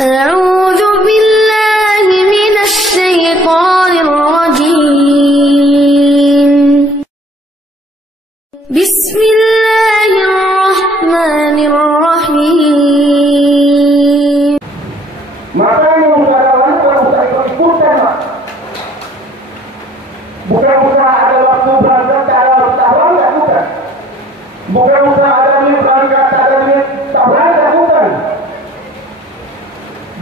أعوذ بالله من الشيطان الرجيم. بسم الله الرحمن الرحيم. Makanya usahawan kalau usaha ikut-ikutan, Pak. Bukan usaha ada waktu berangkat, ada waktu berangkat, bukan. Bukan usaha ada limit berangkat, ada limit tak berangkat, bukan.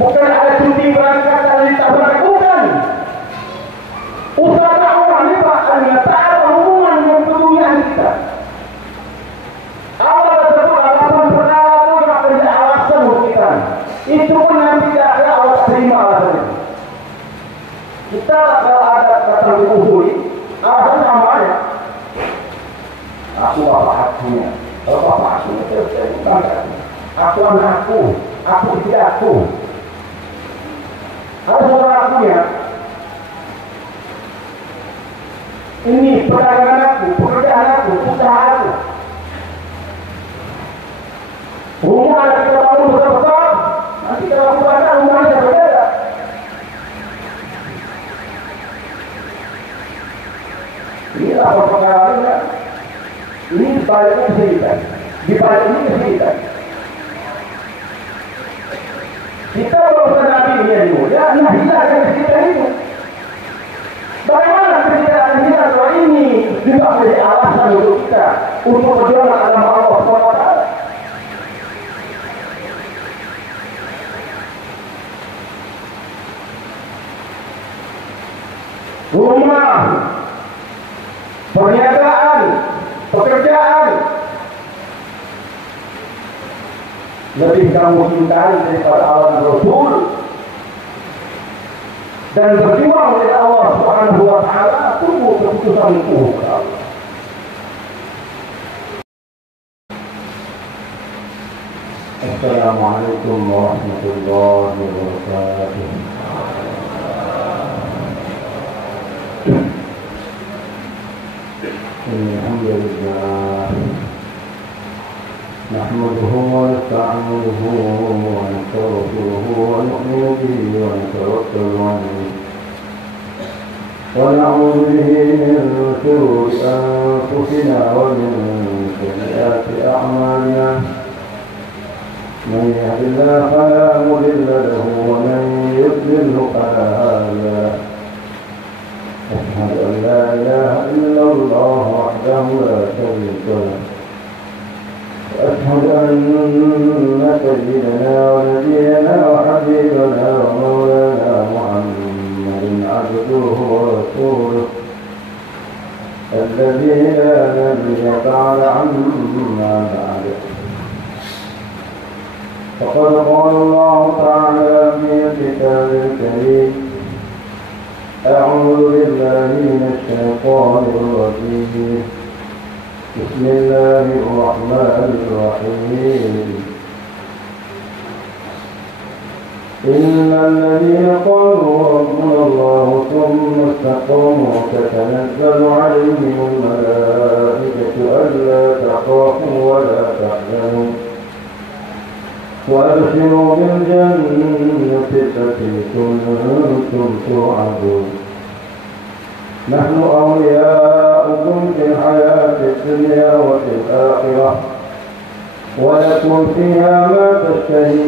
Bukan ada cuti berangkat, ada limit tak berangkat, bukan. Usaha dakwah ini, Pak, tak ada hubungan dengan keduniaan kita. Allah tersebut alasan perkara itu yang akan jadi alasan untuk kita. Itu pun nanti tidak ada Allah terima alasannya. Kita kalau ada kata dihubungi, alasan namanya. Aku bapak akunya. Kalau bapak akunya saya bukan. Aku anakku, aku tidak aku. Kalau saudara akunya, ini perdagangan aku, pekerjaan aku, usaha aku. Rumah yang kita bangun besar-besar, nanti kalau aku baca rumahnya berbeda. Ini apa perkara? Ini dibaliknya kesulitan. Dibalik ini kesulitan. Kita berusaha Nabi ini yang mulia, nah hilangkan kesulitan itu. Bagaimana kesulitan ini kalau ini juga menjadi alasan untuk kita untuk berjuang agama Allah SWT. Rumah, perniagaan, pekerjaan lebih kamu cintai daripada Allah dan Rasul dan berjuang oleh Allah Subhanahu wa Ta'ala. Tunggu keputusan itu. Assalamualaikum warahmatullahi wabarakatuh. الحمد لله نحمده ونستعينه ونستغفره ونؤمن به ونتوكل عليه ونعوذ به من شرور أنفسنا ومن سيئات أعمالنا من يهد الله فلا مضل له ومن يضلل فلا هادي له أشهد أن لا إله إلا الله وحده لا شريك له وأشهد أن سيدنا ونبينا وحبيبنا ومولانا محمد عبده ورسوله الذي لا نبي بعد عما بعده. فقد قال الله تعالى في الكتاب الكريم: أعوذ بالله من الشيطان الرجيم. بسم الله الرحمن الرحيم. إن الذين قالوا ربنا الله ثم استقاموا تتنزل عليهم الملائكة ألا تخافوا ولا تحزنوا وأبشروا بالجنة التي كنتم توعدون نحن أولياؤكم في الحياة الدنيا وفي الآخرة ولكم فيها ما تشتهي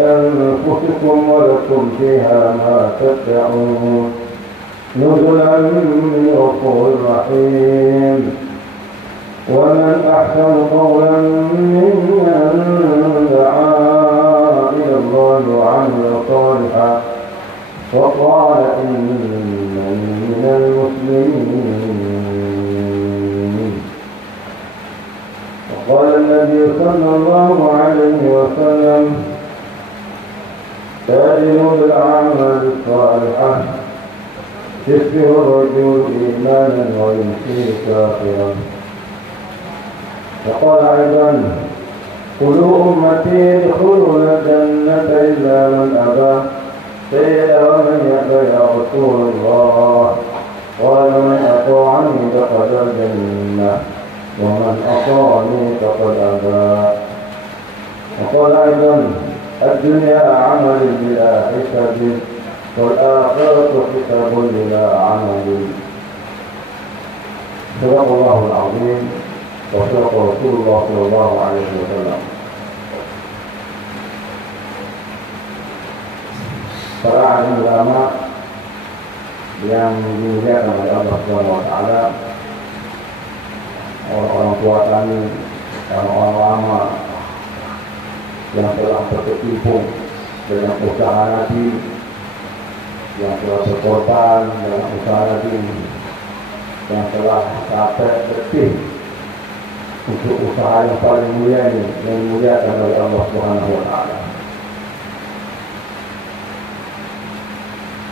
أنفسكم ولكم فيها ما تدعون نزلا من غفور رحيم. ومن أحسن قولا ممن دعا إلى الله وعمل صالحا وقال إنني من المسلمين. وقال النبي صلى الله عليه وسلم: تاجروا بالأعمال الصالحة يشبه الرجل إيمانا ويمشي كافرا. وقال أيضا: كلوا أمتي يدخلون الجنة إلا من أبى. قيل: ومن يأبى يا رسول الله؟ قال: من أطاعني دخل الجنة ومن أطاعني فقد أبى. وقال أيضا: الدنيا عمل بلا حساب والآخرة حساب بلا عمل. صدق الله العظيم وصدق رسول الله صلى الله عليه وسلم. Para alim ulama yang dimuliakan oleh Allah Subhanahu wa taala, orang-orang tua kami, orang-orang lama yang telah berkecimpung dengan usaha Nabi, yang telah berkorban dengan usaha Nabi, yang telah capek letih untuk usaha yang paling mulia ini, yang dimuliakan oleh Allah Subhanahu wa taala.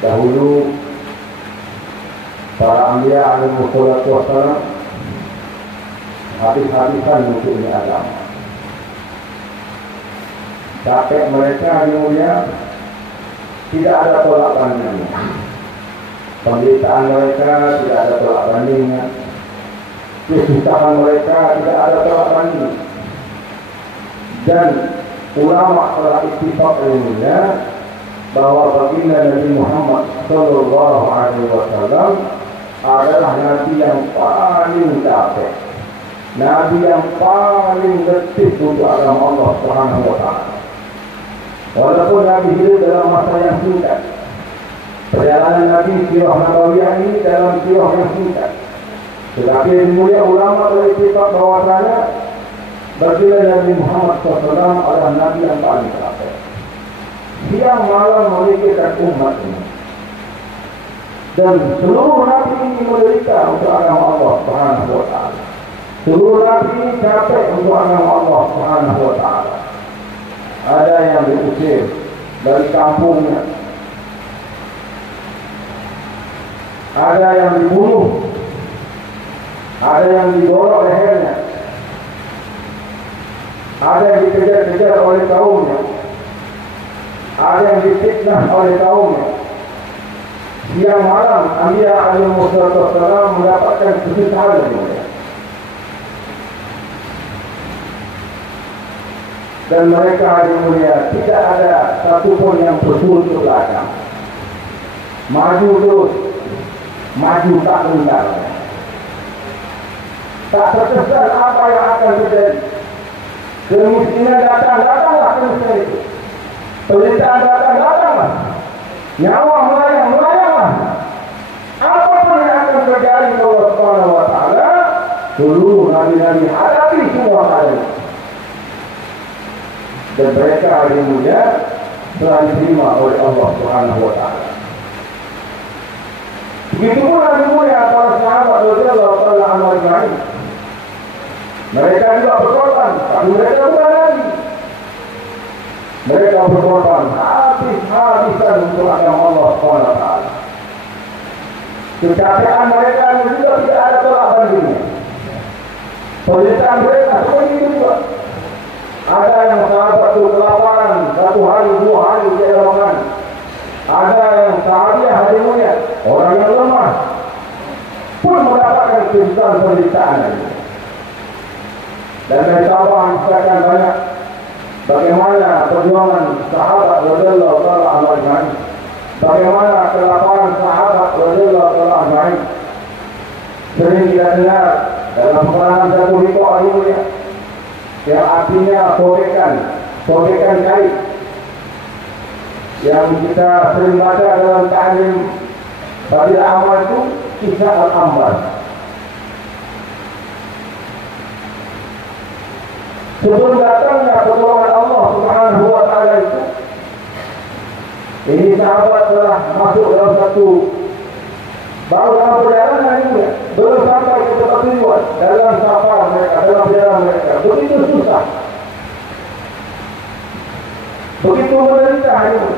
Dahulu para anbiya alaihi wassalatu wassalam habis-habisan untuk ini agama. Capek mereka di mulia, tidak ada tolak bandingnya. Penderitaan mereka tidak ada tolak bandingnya. Kesusahan mereka tidak ada tolak bandingnya. Dan ulama telah ittifaq ilmunya bahwa baginda Nabi Muhammad Sallallahu Alaihi Wasallam adalah Nabi yang paling capek, Nabi yang paling letih untuk agama Allah Subhanahu Wa Taala. Walaupun Nabi hidup dalam masa yang singkat, perjalanan Nabi sirah Nabawiyah ini dalam sirah yang singkat, tetapi mulia ulama telah ittifaq bahwasanya baginda Nabi Muhammad SAW adalah Nabi yang paling capek. Siang malam memikirkan umat ini, dan seluruh Nabi ini menderita untuk agama Allah Subhanahu Wa Taala. Seluruh Nabi ini capek untuk agama Allah Subhanahu Wa Taala. Ada yang diusir dari kampungnya, ada yang dibunuh, ada yang didorong lehernya, ada yang dikejar-kejar oleh kaumnya, ada yang difitnah oleh kaumnya. Siang malam Anbiya alaihi wassalam mendapatkan kesusahan dunia. Dan mereka hari mulia tidak ada satupun yang bersurut ke belakang. Maju terus, maju tak meninggal. Tak terkesan apa yang akan terjadi. Kemiskinan datanglah kemiskinan itu. Penderitaan datanglah. Nyawa melayang-layanglah. Apapun yang akan terjadi kepada Allah Subhanahu Wa Taala, seluruh nabi-nabi hadapi semua hal itu. Dan mereka hari mulia telah diterima oleh Allah Subhanahu Wa Taala. Begitu pula Nabi mulia para sahabat radhiyallahu taala anhum. Mereka juga berkorban, tapi mereka bukan nabi. Mereka berkorban habis-habisan untuk agama Allah Subhanahu Wa Taala. Kecapean mereka juga tidak ada tolak bandingnya. Penderitaan mereka seperti itu juga. Ada yang sahabat itu kelaparan 1 hari, 2 hari tidak makan. Ada yang sahabiah hari mulia, orang yang lemah pun mendapatkan kesusahan penderitaan. Dan dari sahabat misalkan banyak bagaimana perjuangan sahabat radhiyallahu taala anhum, bagaimana kelaparan sahabat radhiyallahu taala anhum. Sering kita dengar dalam peperangan satu ribu hari mulia, yang artinya sobekan kain, yang kita sering baca dalam ta'lim Fadilah Amal itu kisah Al-Ambar. Sebelum datangnya pertolongan Allah Subhanahu Wa Taala itu, ini sahabat telah masuk dalam satu baru dalam perjalanan ini, belum sampai ke tempat tujuan, dalam safar mereka, dalam perjalanan mereka, begitu susah, begitu menderita ini.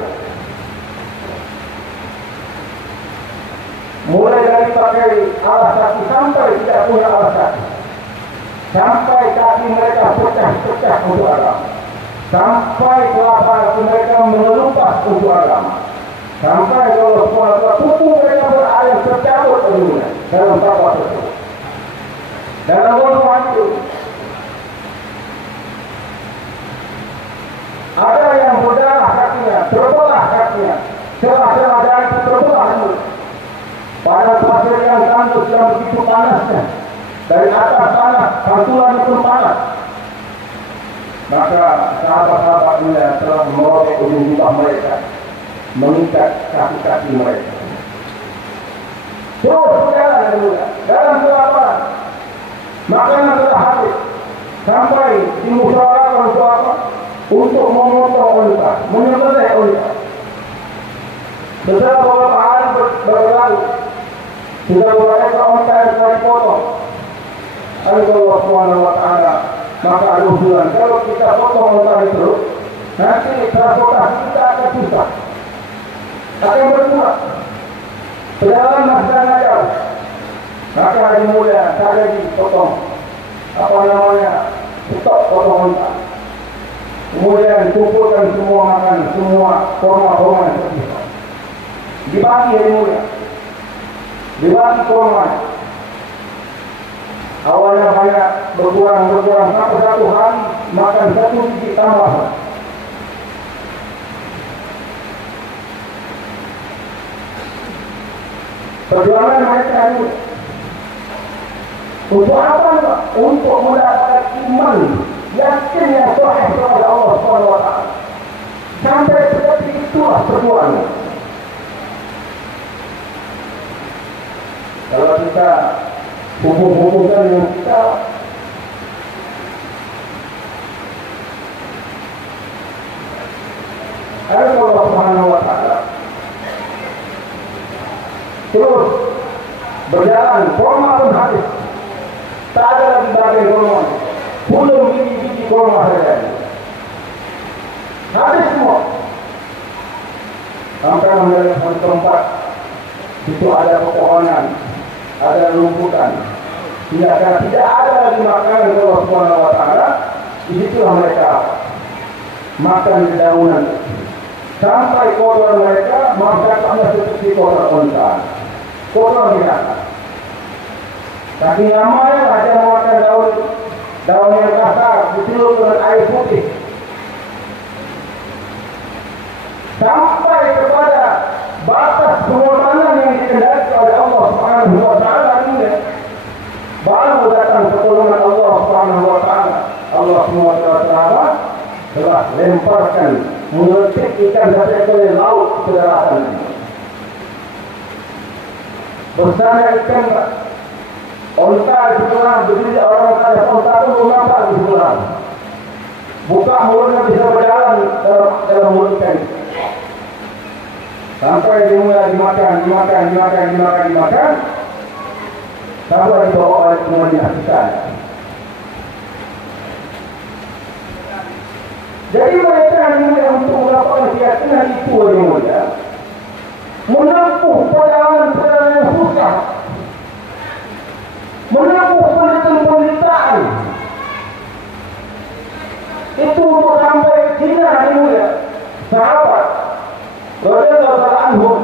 Mulai dari pakai alas kaki sampai tidak punya alas kaki, sampai kaki mereka pecah-pecah untuk agama, sampai telapak kaki mereka mengelupas untuk agama, sampai kalau kuku mereka berair tercabut ke dunia dalam tapak tersebut. Dalam waktu itu ada yang berdiri panasnya. Dari atas panas, pantulan pun panas. Maka sahabat-sahabatnya telah merobek ujung jubah mereka, mengikat kaki-kaki mereka. Terus berjalan dalam kelaparan. Makanan telah habis. Sampai dimusyawarahkan untuk apa? Untuk memotong unta, menyembelih unta. Setelah beberapa hari berlalu, sudah beberapa unta yang telah dipotong. Allah Subhanahu wa Ta'ala maka ada usulan, kalau kita potong unta itu, nanti transportasi kita akan susah, akan berkurang. Perjalanan masih sangat jauh. Maka dimulai cara dipotong, apa namanya, stop potong unta. Kemudian kumpulkan semua makanan, semua korma-korma yang tersisa. Dibagi dimulai, dibagi korma. Awalnya banyak, berkurang sampai satu hari makan satu biji tambah. Perjuangan mereka itu untuk apa? Untuk mendapatkan iman, yakin yang sahih kepada Allah Subhanahu wa Ta'ala. Sampai seperti itulah perjuangan. Kalau kita hubung-hubungkan dengan kita, Allah Subhanahu wa Ta'ala terus berjalan, korma pun habis. Tak ada lagi bagian korma, puluh biji-biji korma saja. Habis semua. Sampai menjadi satu tempat, itu ada pepohonan, ada rumputan. Tidak ada lagi makanan Allah Subhanahu wa Ta'ala. Di situlah mereka makan dedaunan. Sampai kotor mereka, masyarakat seperti kotor unta, kotor binatang. Tapi namanya ada makan daun yang kasar, ditiup dengan air putih. Sampai kepada batas pengorbanan yang dikehendaki oleh Allah Subhanahu wa Ta'ala ini, baru datang pertolongan Allah Subhanahu wa Ta'ala. Allah Subhanahu wa Ta'ala telah lemparkan, meletik ikan satu ekor di laut ke daratan. Bersama ikan unta di sebelah, berdiri orang ada unta itu mengapa di sebelah. Buka mulutnya bisa berjalan dalam mulut ikan. Sampai dimulai dimakan. Sampai dibawa oleh kemudian kita. Jadi mereka dimulai untuk melakukan keyakinan itu dimulai menempuh perjalanan yang susah, menempuh penderitaan. Itu untuk sampai Cina dimulai. Sahabat radhiyallahu anhum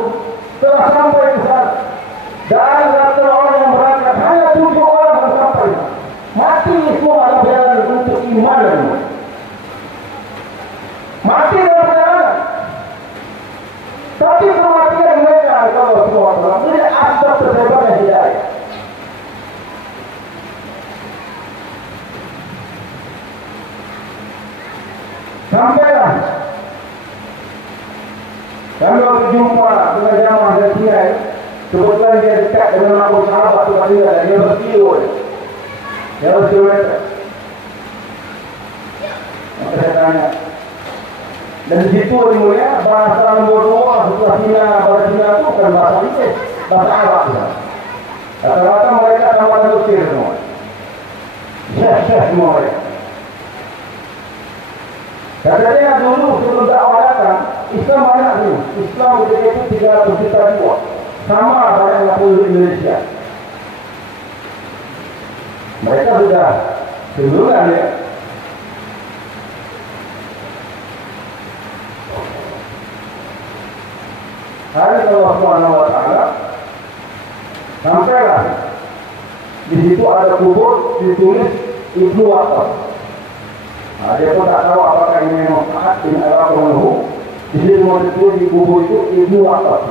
telah sampai ke sana. Dan rata orang yang berangkat hanya 7 orang yang sampai. Mati semua dalam perjalanan untuk iman. Mati dalam perjalanan. Tapi kematian mereka kalau semua orang tidak ada tersebarnya hidayah. Sampailah kami waktu jumpa dengan jamaah dari Cina. Kebetulan dia dekat dengan Abu Sahabat tu pada dia berkilo. Dia berkilometer. Maka saya tanya. Dan di situ dimulai bahasa nombor 2 setelah Cina, bahasa Cina itu bukan bahasa Inggris, bahasa Arab. Rata-rata mereka tamat Mesir semua. Syekh semua mereka. Katanya dulu sebelum dakwah datang, Islam banyak ni. Islam ketika itu 300 juta jiwa. Sama banyak penduduk Indonesia. Mereka sudah sebelumnya ya. Hari Allah Subhanahu wa Ta'ala sampailah di situ ada kubur ditulis Ibnu Waqas. Dia pun tak tahu apakah ini memang Ahad bin Al-Qamuhu. Di situ ditulis di kubur itu Ibnu Waqas.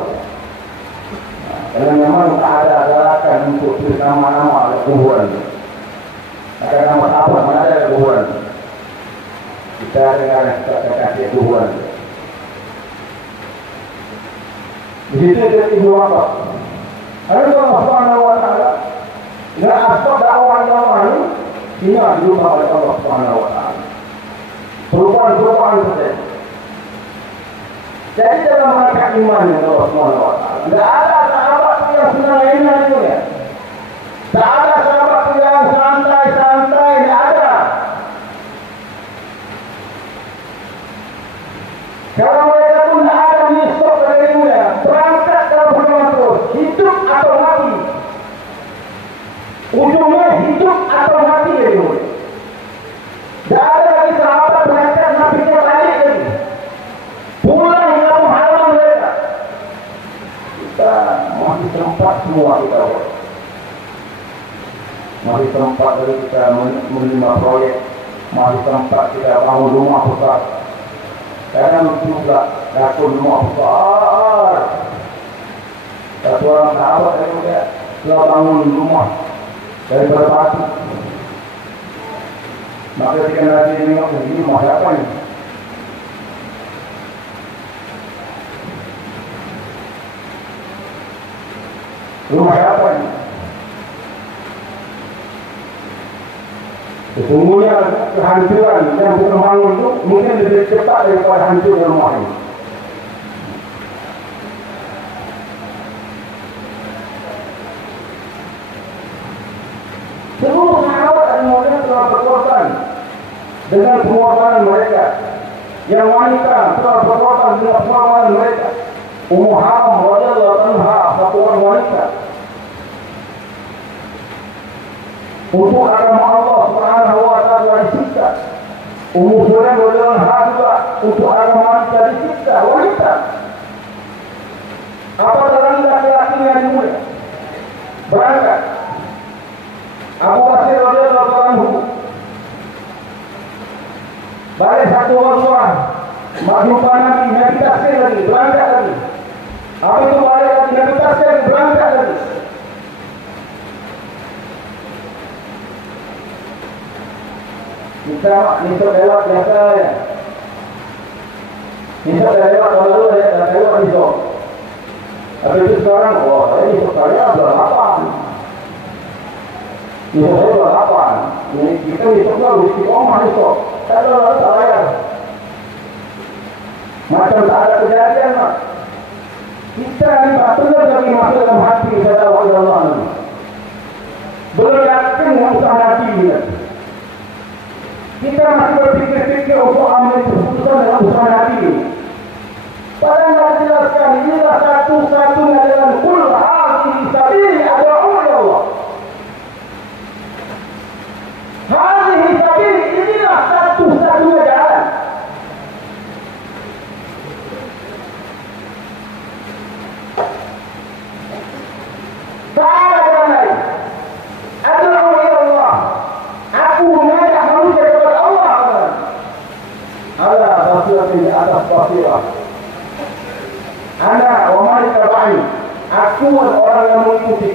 Karena memang tak ada gerakan untuk tulis nama-nama ada kuburan. Akan nama apa mana ada kuburan. Kita dengar kita kasih kuburan. Di situ dia ibu apa? Ada Allah Subhanahu Wa Taala. Dengan asal dakwah ini, ini diubah oleh Allah Subhanahu Wa Taala. Perubahan-perubahan saja. Jadi dalam rangka iman yang Allah Subhanahu Wa Taala, tidak ada sahabat yang senang enak itu ya. Tak ada sahabat yang santai-santai, tidak ada. Kalau mereka pun tidak ada mistok dari dunia, berangkat dalam perjuangan terus, hidup atau mati. Ujungnya hidup atau mati ya itu. Tidak ada lagi sahabat berangkat nabinya balik lagi. Pulang dalam halaman mereka. Kita masih tempat semua kita. Masih tempat dari kita menerima proyek. Masih tempat kita bangun rumah besar. Karena juga bangun rumah besar. Satu orang sahabat dia telah bangun rumah dari berbatu. Maka jika nanti tengok ini rumah siapa ni? Rumah siapa ni? Sesungguhnya kehancuran yang kita bangun itu mungkin lebih cepat daripada hancur rumah ini. Seluruh sahabat dan mereka telah berkorban dengan pengorbanan mereka. Yang wanita telah berkorban dengan pengorbanan mereka. Ummu Haram radhiyallahu anha, satu orang wanita, untuk agama Allah Subhanahu Wa Taala disiksa. Ummu Sulaim radhiyallahu anha juga untuk agama wanita disiksa. Wanita. Apa dalam laki-laki yang mulia berangkat? Abu Bakar radhiyallahu anhu balik satu orang majumpa Nabi tasir lagi, berangkat lagi. Apa itu balik lagi, Nabi tasir berangkat lagi. Kita nisab lewat biasa ya. Nisab lewat lalu ya, lewat nisab. Tapi itu sekarang, oh ini nisab saya berapa? Nisab saya berapa? Ini kita nisabnya rugi omah nisab. Kalau tak bayar. Macam tak ada kejadian mak. Kita ni tak benar lagi masuk dalam hati kita Allah ni. Belum yakin dengan usaha Nabi ni. Kita masih berfikir-fikir untuk ambil keputusan dengan usaha Nabi ni. Padahal nak jelaskan inilah satu-satunya jalan kul hadhihi sabili ad'u ila Allah. Hadhihi sabili inilah satu-satunya jalan. Tak ada jalan lain. Ad'u ila Allah. Aku mengajak manusia kepada Allah. Ala basirah di atas basirah. Ana wa man tabi'ani. Aku dan orang yang mengikuti.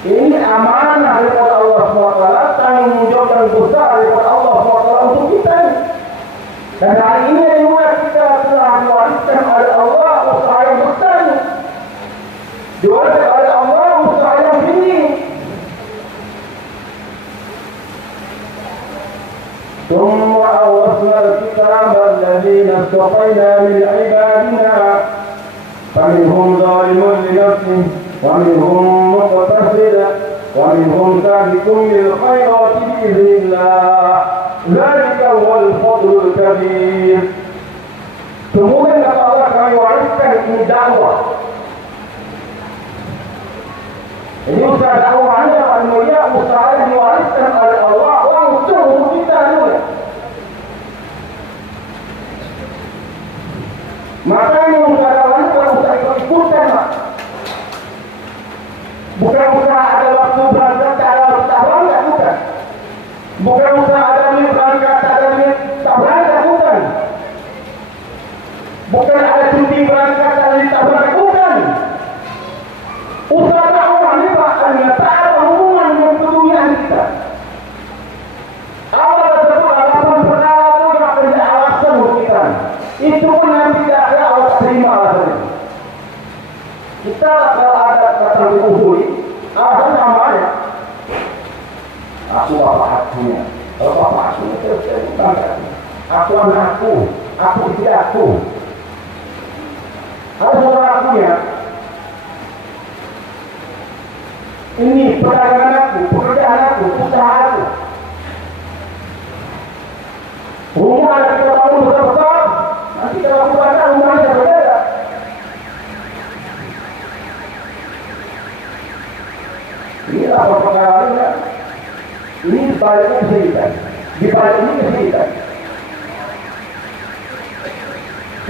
Ini amanah daripada Allah SWT, tanggung jawab dan besar daripada Allah SWT untuk kita. Dan hari ini juga kita telah diwariskan oleh Allah usaha yang besar. Diwariskan oleh Allah usaha yang tinggi. ثم أورثنا الكتاب الذين اصطفينا من عبادنا فمنهم ظالم لنفسه ومنهم مقتصد ومنهم سابق بالخيرات بإذن الله ذلك هو الفضل الكبير. Kemudian kata Allah kami wariskan ini dakwah. Ini usaha dakwahnya manusia, usaha yang diwariskan oleh Allah langsung untuk kita dulu. Makanya usaha dakwahnya bukan usaha ikut-ikutan, Pak. Bukan usaha ada waktu berangkat, tak ada waktu tak berangkat, bukan. Bukan usaha ada minit berangkat, tak ada minit tak berangkat, bukan. Bukan ada cuti berangkat, tak ada minit tak berangkat, bukan. Tuhan aku tidak aku. Harus mengakuinya. Ini perdagangan aku, pekerjaan aku, usaha aku. Rumah yang kita bangun besar-besar, nanti kalau aku baca rumahnya berbeda. Ini apa perkaranya? Ini baliknya kesulitan. Di balik ini kesulitan.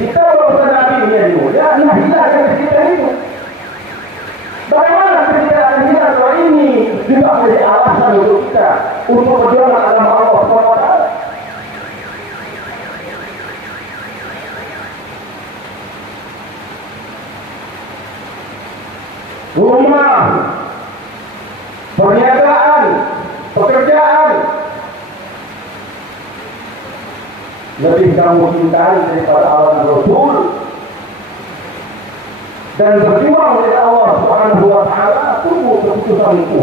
Kita berusaha Nabi ini ya, nah hilangkan kesulitan itu. Bagaimana kesulitan akan hilang kalau ini juga menjadi alasan untuk kita untuk berjuang agama Allah SWT. Rumah, perniagaan, pekerjaan lebih kamu cintai daripada Allah dan Rasul dan berjuang oleh Allah Subhanahu wa taala. Tunggu keputusan itu.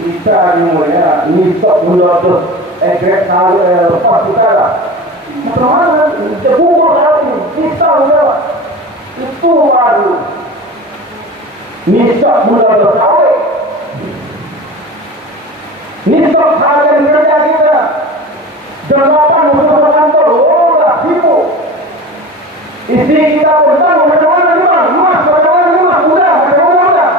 Kita mulai nisab mula terus ekret lepas kita lah. Bagaimana? Terbuka lagi. Kita mula itu baru nisab mula bersawit. Nisab harga kerja kita. Jabatan untuk kantor, dah sibuk. Isteri kita pun tahu macam mana rumah, mudah, macam mana mudah.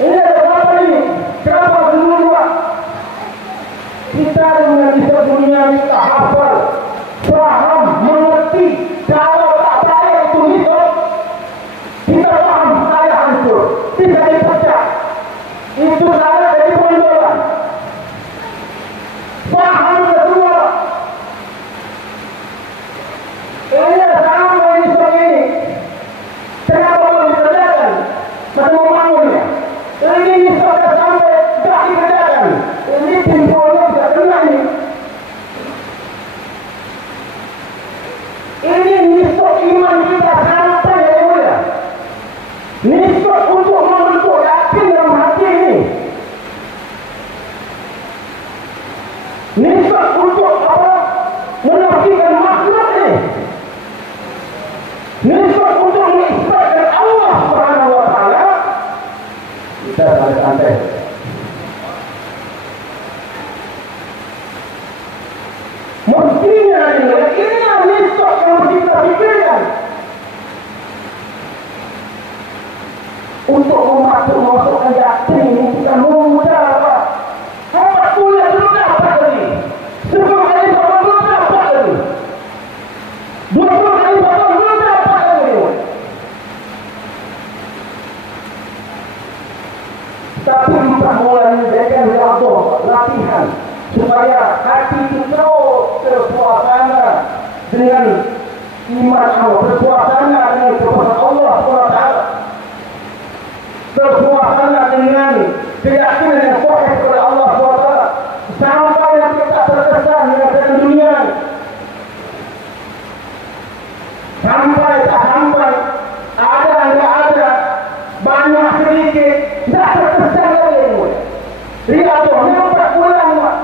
Ini ada apa ini? Kenapa dulu? Kita dengan nisab dunia kita hafal, faham, mengerti. Kalau tak percaya itu nisab, kita faham saya hancur, tidak dipecah. Itu saya dari pondolan. Faham kedua. Ini sama ini sebegini. Kenapa belum dikerjakan? Masih membangunnya. Ini sudah sampai tak dikerjakan. Ini timbolnya tidak kena ini. Ini nisab iman kita sampai dari mulia. Nisab untuk membentuk yakin dalam hati ini. Nisab untuk apa? Menafikan makhluk ini. Nisab untuk mengisbatkan Allah Subhanahu wa taala. Kita harus santai. Mestinya ini nisab yang kita pikirkan. Untuk memasukkan yakin ini bukan mudah, Pak. Hebat kuliah belum dapat lagi. 10 kali bapak belum dapat lagi. 20 kali bapak belum dapat lagi. Tapi kita mulai menjadikan latihan supaya hati kita tersuasana dengan iman Allah, tersuasana dengan kepada Allah SWT, tersuasana dengan keyakinan yang kuat kepada Allah SWT, sampai nanti kita terkesan dengan dunia, sampai tak sampai, ada enggak ada, banyak sedikit, tidak terkesan lagi. Lihat tu, nampak pulang Pak.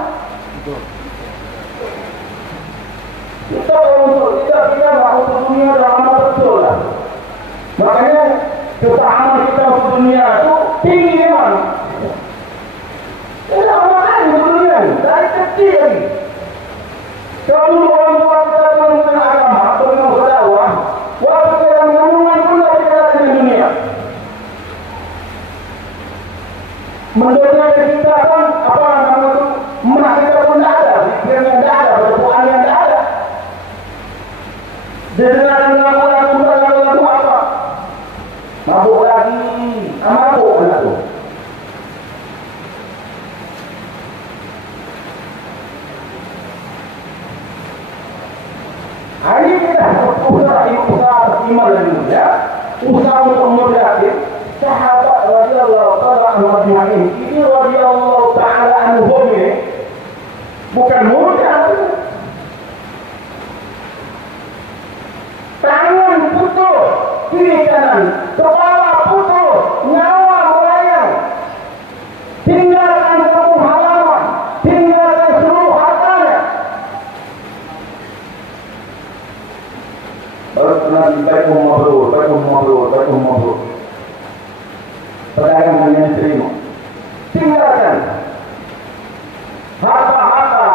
Kita untuk untuk dunia dah lama betul lah. Makanya ketahanan kita untuk dunia itu tinggi memang. Tidak makan untuk dunia dari kecil lagi. Kalau orang tua kita mengenal agama, mengenal dakwah, waktu kita mengandungan pun dari kita dunia. Menurut kita kan apa nama itu emak kita pun tidak ada, pikiran yang tidak ada, berdoa yang tidak ada. Dengan lagu apa? Mabuk lagi, mabuk lagu. Hari kita usaha iman lagi ya, usaha untuk memudahkan sahabat radhiyallahu taala anhum ini radhiyallahu taala anhum ini bukan mudah. Tangan putus, kiri kanan, kepala putus, nyawa melayang, tinggal lagi baik mabrur, baik mabrur, baik mabrur. Perdagangan yang diterima. Tinggalkan harta-harta,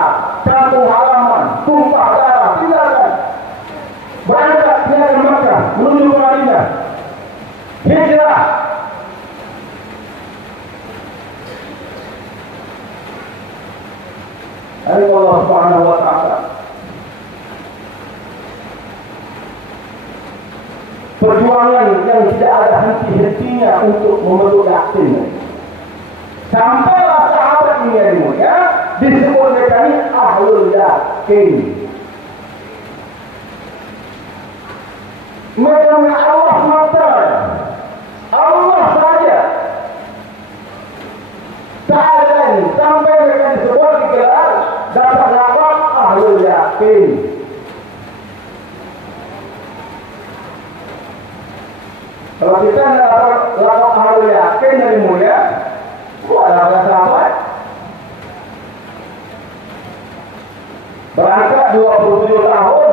kampung halaman, tumpah darah, tinggalkan. Berangkat dari Makkah menuju ke Madinah. Hijrah. Dari Allah Subhanahu wa taala. Perjuangan yang tidak ada henti-hentinya untuk membentuk yakin. Sampailah sahabat ini ya, disebut mereka ini ahlul yakin. Mereka Allah mata, Allah saja. Tak ada lain. Sampai mereka disebut digelar dapat lakab ahlul yakin. Kalau kita dapat lakab ahlul yakin dari mulia, ada sahabat. Berangkat 27 tahun.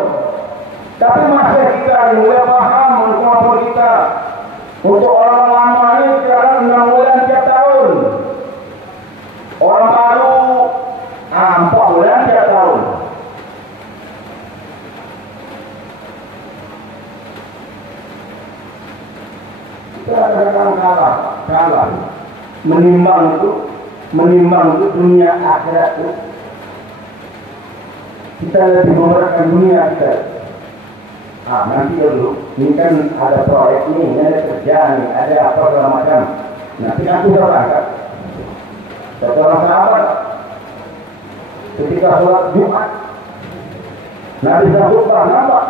Tapi masih kita mulai paham kemampuan kita. Untuk orang lama ini sekarang 6 bulan tiap tahun. Orang baru 4 bulan tiap tahun. Kita kadang-kadang kalah. Menimbang itu dunia akhirat itu. Kita lebih memerlukan dunia kita. Nanti dulu, ini kan ada proyek ini ada kerjaan nih, ada apa segala macam. Nanti aku sudah berangkat. Seorang sahabat ketika sholat Jumat, Nabi khutbah nampak,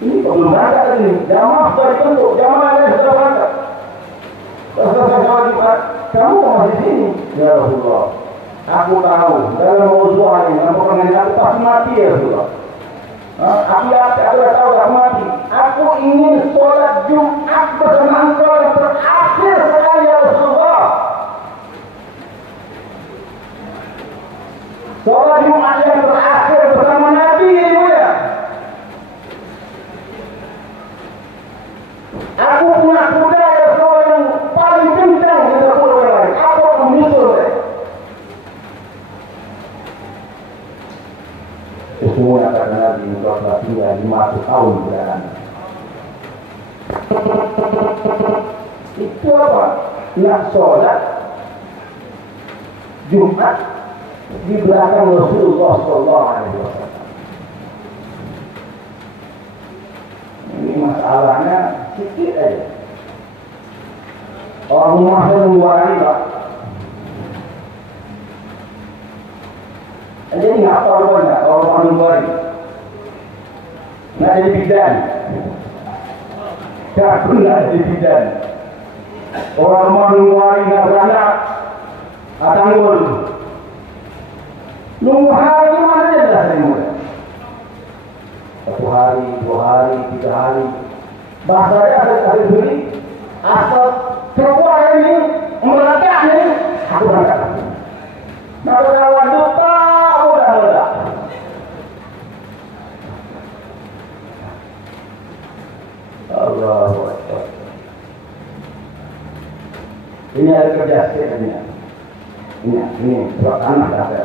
ini kok belum berangkat ini, jamaah sudah dibentuk, jamaah yang sudah berangkat. Selesai sholat Jumat, kamu masih di sini, ya Rasulullah. Aku tahu dalam usaha ini, aku pasti mati ya Rasulullah. Aku tahu tak mati. Aku ingin sholat Jumat bersama engkau yang terakhir sekali ya Rasulullah. Sholat Jumat yang terakhir bersama Nabi ini ya. Aku punya kuda ya Rasulullah yang paling kencang di sepuluh orang lain. Aku akan menyusul ya. Semua kata Nabi engkau telah tinggal 50 tahun berjalan. Itu apa? Nak sholat Jumat di belakang Rasulullah SAW. Ini masalahnya sedikit aja. Orang rumah saya nunggu hari Pak. Jadi apa rupanya orang luar ini? Nggak jadi bidan. Aku nggak jadi bidan. Orang luar ini nggak beranak. Tanggul. Nunggu hari mana jelas ini mulai. 1 hari, 2 hari, 3 hari. Bahasanya ada beri. Asal keluar ini meledak ini. Aku berangkat. Nah kawan duta. Allahu Akbar. Ini ada kerja sebenarnya. Ini buat anak ada.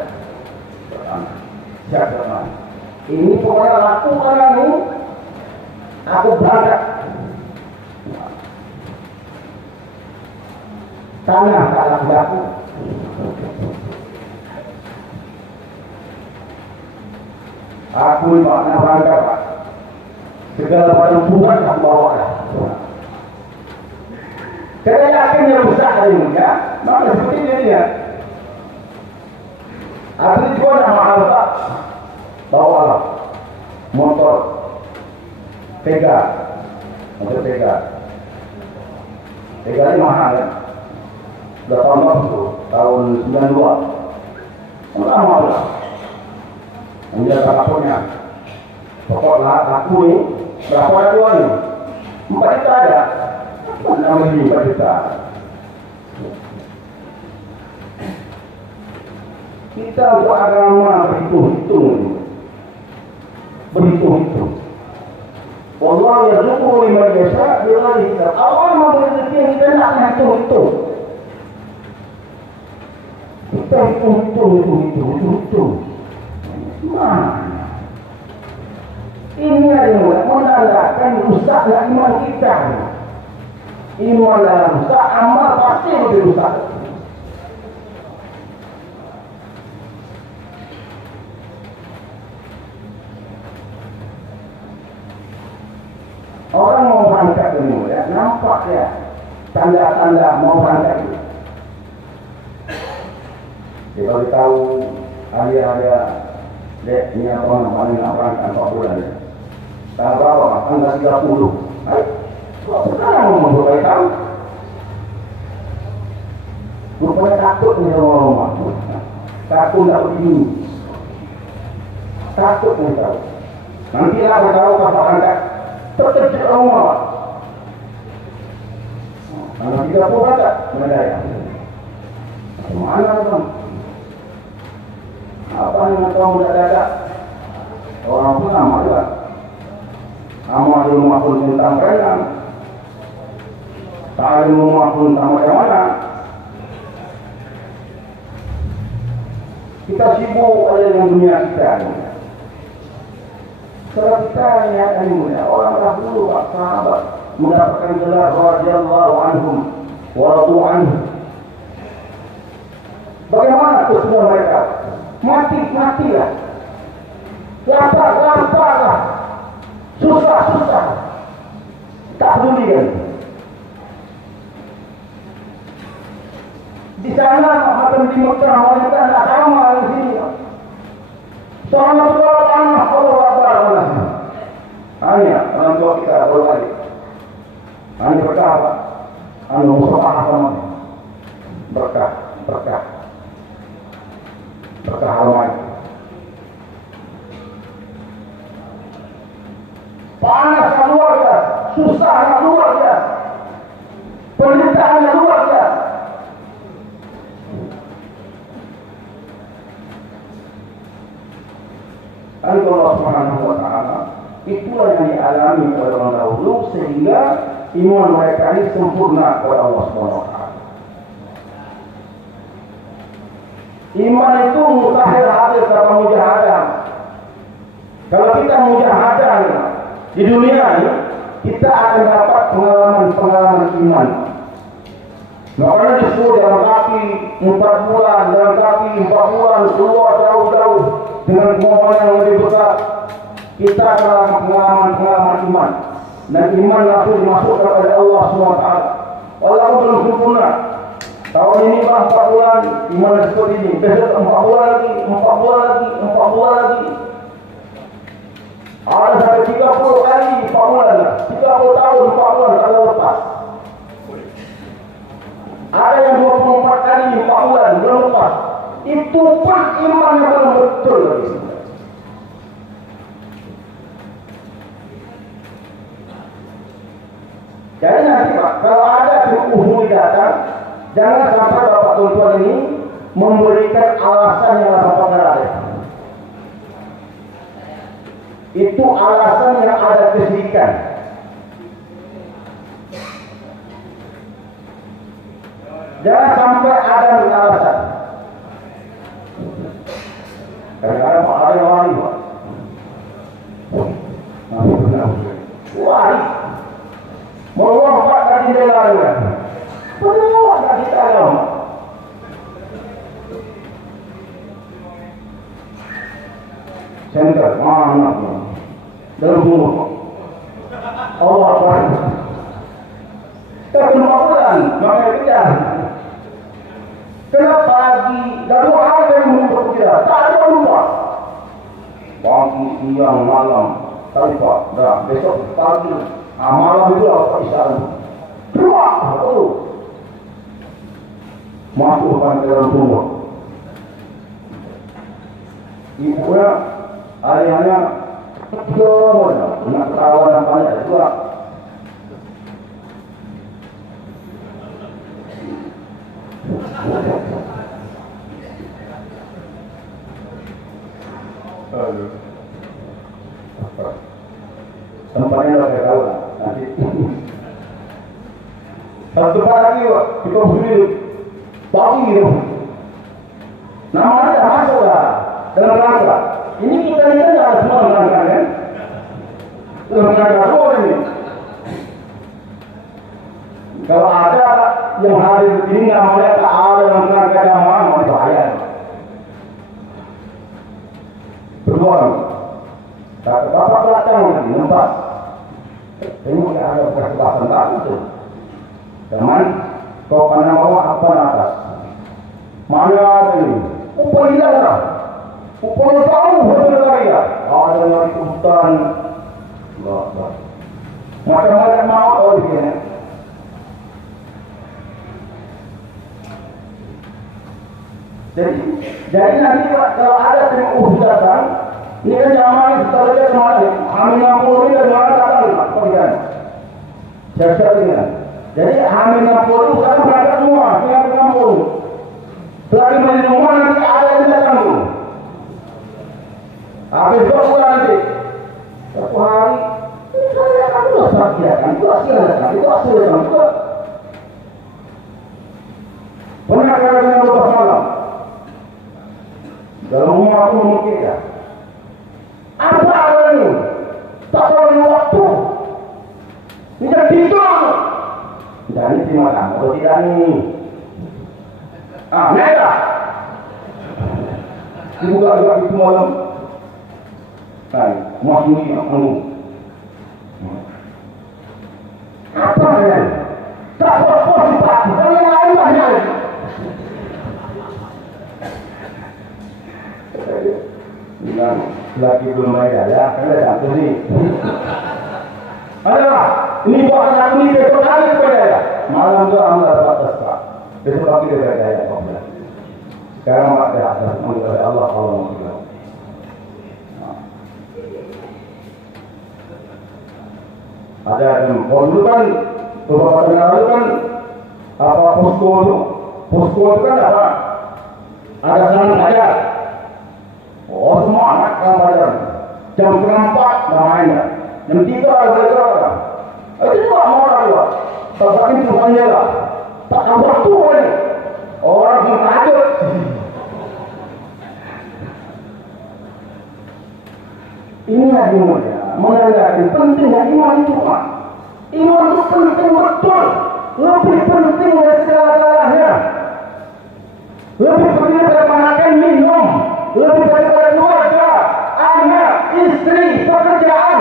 Buat anak. Siapa? Ini pokoknya lakukan ini. Aku berangkat. Tanah kalah aku. Aku makna berangkat Pak. Segala macam bukan tak bawa lah. Saya yakin yang rusak hari ini ya. Maka seperti ini ya. Artinya juga nak mahal tak. Bawa lah. Motor. Tega. Motor Tega. Tega ini mahal ya. Sudah tahun berapa? Tahun 92. Mahal lah. Menjaga kapornya. Pokoklah aku ini berapa ada uang ini? 4 juta ada. 4 juta. Kita untuk agama berhitung-hitung. Berhitung-hitung. Allah yarzuqu liman yasha' bighairi hisab. Allah memberi rezeki yang kita nak hitung-hitung. Kita hitung. Mana? Ini adalah menandakan rusaknya iman kita. Iman yang rusak, amal pasti lebih rusak. Orang mau berangkat dulu ya, nampak ya tanda-tanda mau berangkat dulu. Dia kalau tahu ada ini apa namanya nak berangkat 4 bulan ya. Tanggal berapa? Tanggal 30. Sekarang mau berbaik tahu. Rupanya takut ni orang-orang. Takut tak begini. Takut ni tahu. Nanti lah beritahu pas berangkat. Terkejut rumah. Kalau 30 berangkat, menadaya. Mana kan? Apa yang kau mendadak? Orang pun sama juga. Amal di rumah pun tentang kerenang. Tak ada rumah pun tentang macam-mana. Kita sibuk oleh dengan dunia kita. Kalau kita lihat ilmunya, orang dahulu sahabat mendapatkan gelar radhiyallahu anhum wa radu anhu. Bagaimana kesulitan mereka? Mati-matilah. Lapar-laparlah. Susah-susah. Tak peduli kan? Di sana macam di Mekah, wanita tak sama di sini. Soalnya sekolah tanah kalau lapar mana? Hanya orang tua kita berbalik. Hanya berkah apa? Anu musuh sama. Berkah. Berkah ramai. Panas yang luar biasa, susah yang luar biasa, penderitaan yang luar biasa. Allah Subhanahu wa Ta'ala itulah yang dialami oleh orang dahulu sehingga iman mereka ini sempurna kepada Allah Subhanahu wa Ta'ala. Iman itu mustahil hadir tanpa mujahadah. Kalau kita mujahadah di dunia ini, kita akan dapat pengalaman iman. Makanya disuruh dalam kaki 4 bulan, dalam kaki 4 bulan keluar jauh-jauh dengan pengorbanan yang lebih besar. Kita akan pengalaman iman. Dan iman langsung dimasukkan oleh Allah SWT. Allah belum sempurna. Tahun ini 4 bulan iman seperti ini. Besok 4 bulan lagi, 4 bulan lagi, 4 bulan lagi. Ada sampai 30 kali 4 bulan. 30 tahun 4 bulan kalau lepas. Ada yang 24 kali 4 bulan belum lepas. Itu pun iman yang belum betul lagi. Jadi nanti Pak, kalau ada penghuni datang, jangan sampai Bapak tuan-tuan ini memberikan alasan yang Bapak ada. Itu alasan yang ada kesyirikan. Jangan sampai ada alasan. Kadang-kadang Pak ada yang wali Pak. Wali. Mau Pak tak tidak lalu kan? Penuh tak kita lalu. Center, mana pun. Dalam rumah. Allah Akbar. Kita 5 bulan, maka kita. Kenapa pagi? Lalu ada yang mengumpul kita. Tak ada lupa. Pagi, siang, malam. Tak lupa. Dah, besok pagi. Malam itu apa isyarat? Keluar. Masukkan ke dalam rumah. Ibunya, ayahnya, jauh. Nak ketawa dan banyak juga. Tempatnya dah Satu lagi kita beri bagi itu. Namanya dah masuk dah dalam rangka. Ini kita ni kan dah semua dalam rangka kan? Dalam rangka semua ini. Kalau ada yang hadir di sini namanya tak ada dalam rangka jamaah, mau bahaya. Berbuat. Tak dapat belakang lagi nampak. Tengok ada kesempatan tak itu. Teman, kau pandang bawah apa atas? Mana ini? Upah hilang lah. Upah tahu betul kaya. Ada yang di hutan. Macam-macam mau tahu di sini. Jadi nanti kalau ada terima datang, ini kan jamaah kita lihat kemana? Hamil 60 ini dari mana datang? Pergian. Siap-siap ini. Jadi hamil 60 sekarang berangkat semua, yang 60. Selagi di rumah nanti ada yang datang dulu. Habis 2 bulan nanti. Satu hari, ini saya akan dulu saksikan. Itu hasil datang, itu hasil datang. Pernah kata dengan 12 malam. Dalam rumah aku mungkin ya. Apa ada ini? Tak tahu waktu. Ini dah tidur. Dan ini terima kamu atau tidak ni? Merah. Dibuka juga itu malam. Hai, masuk ni aku. Apa ni? Tak apa-apa tak. Kalau yang lain banyak. Bilang lagi belum ada ya, kan ada satu ni. Ada, ini buat anak ni besok hari kepada ya. Malam tu amal batas tak. Besok lagi dia berjaya Allah. Sekarang ada atas mengenai Allah Allah. Ada yang kondukan, beberapa negara kan apa posko itu kan apa? Ada sana ada. Oh semua anak kan belajar. Jam 4 dah main dah. Jam 3 belajar dah. Itu juga mau orang luar. Tak ini semuanya lah. Tak ada waktu boleh. Orang pun takut. Inilah iman ya. Mengenai pentingnya iman itu. Iman itu penting betul. Lebih penting dari segala-galanya. Lebih penting daripada makan minum. Lebih daripada keluarga, anak, istri, pekerjaan.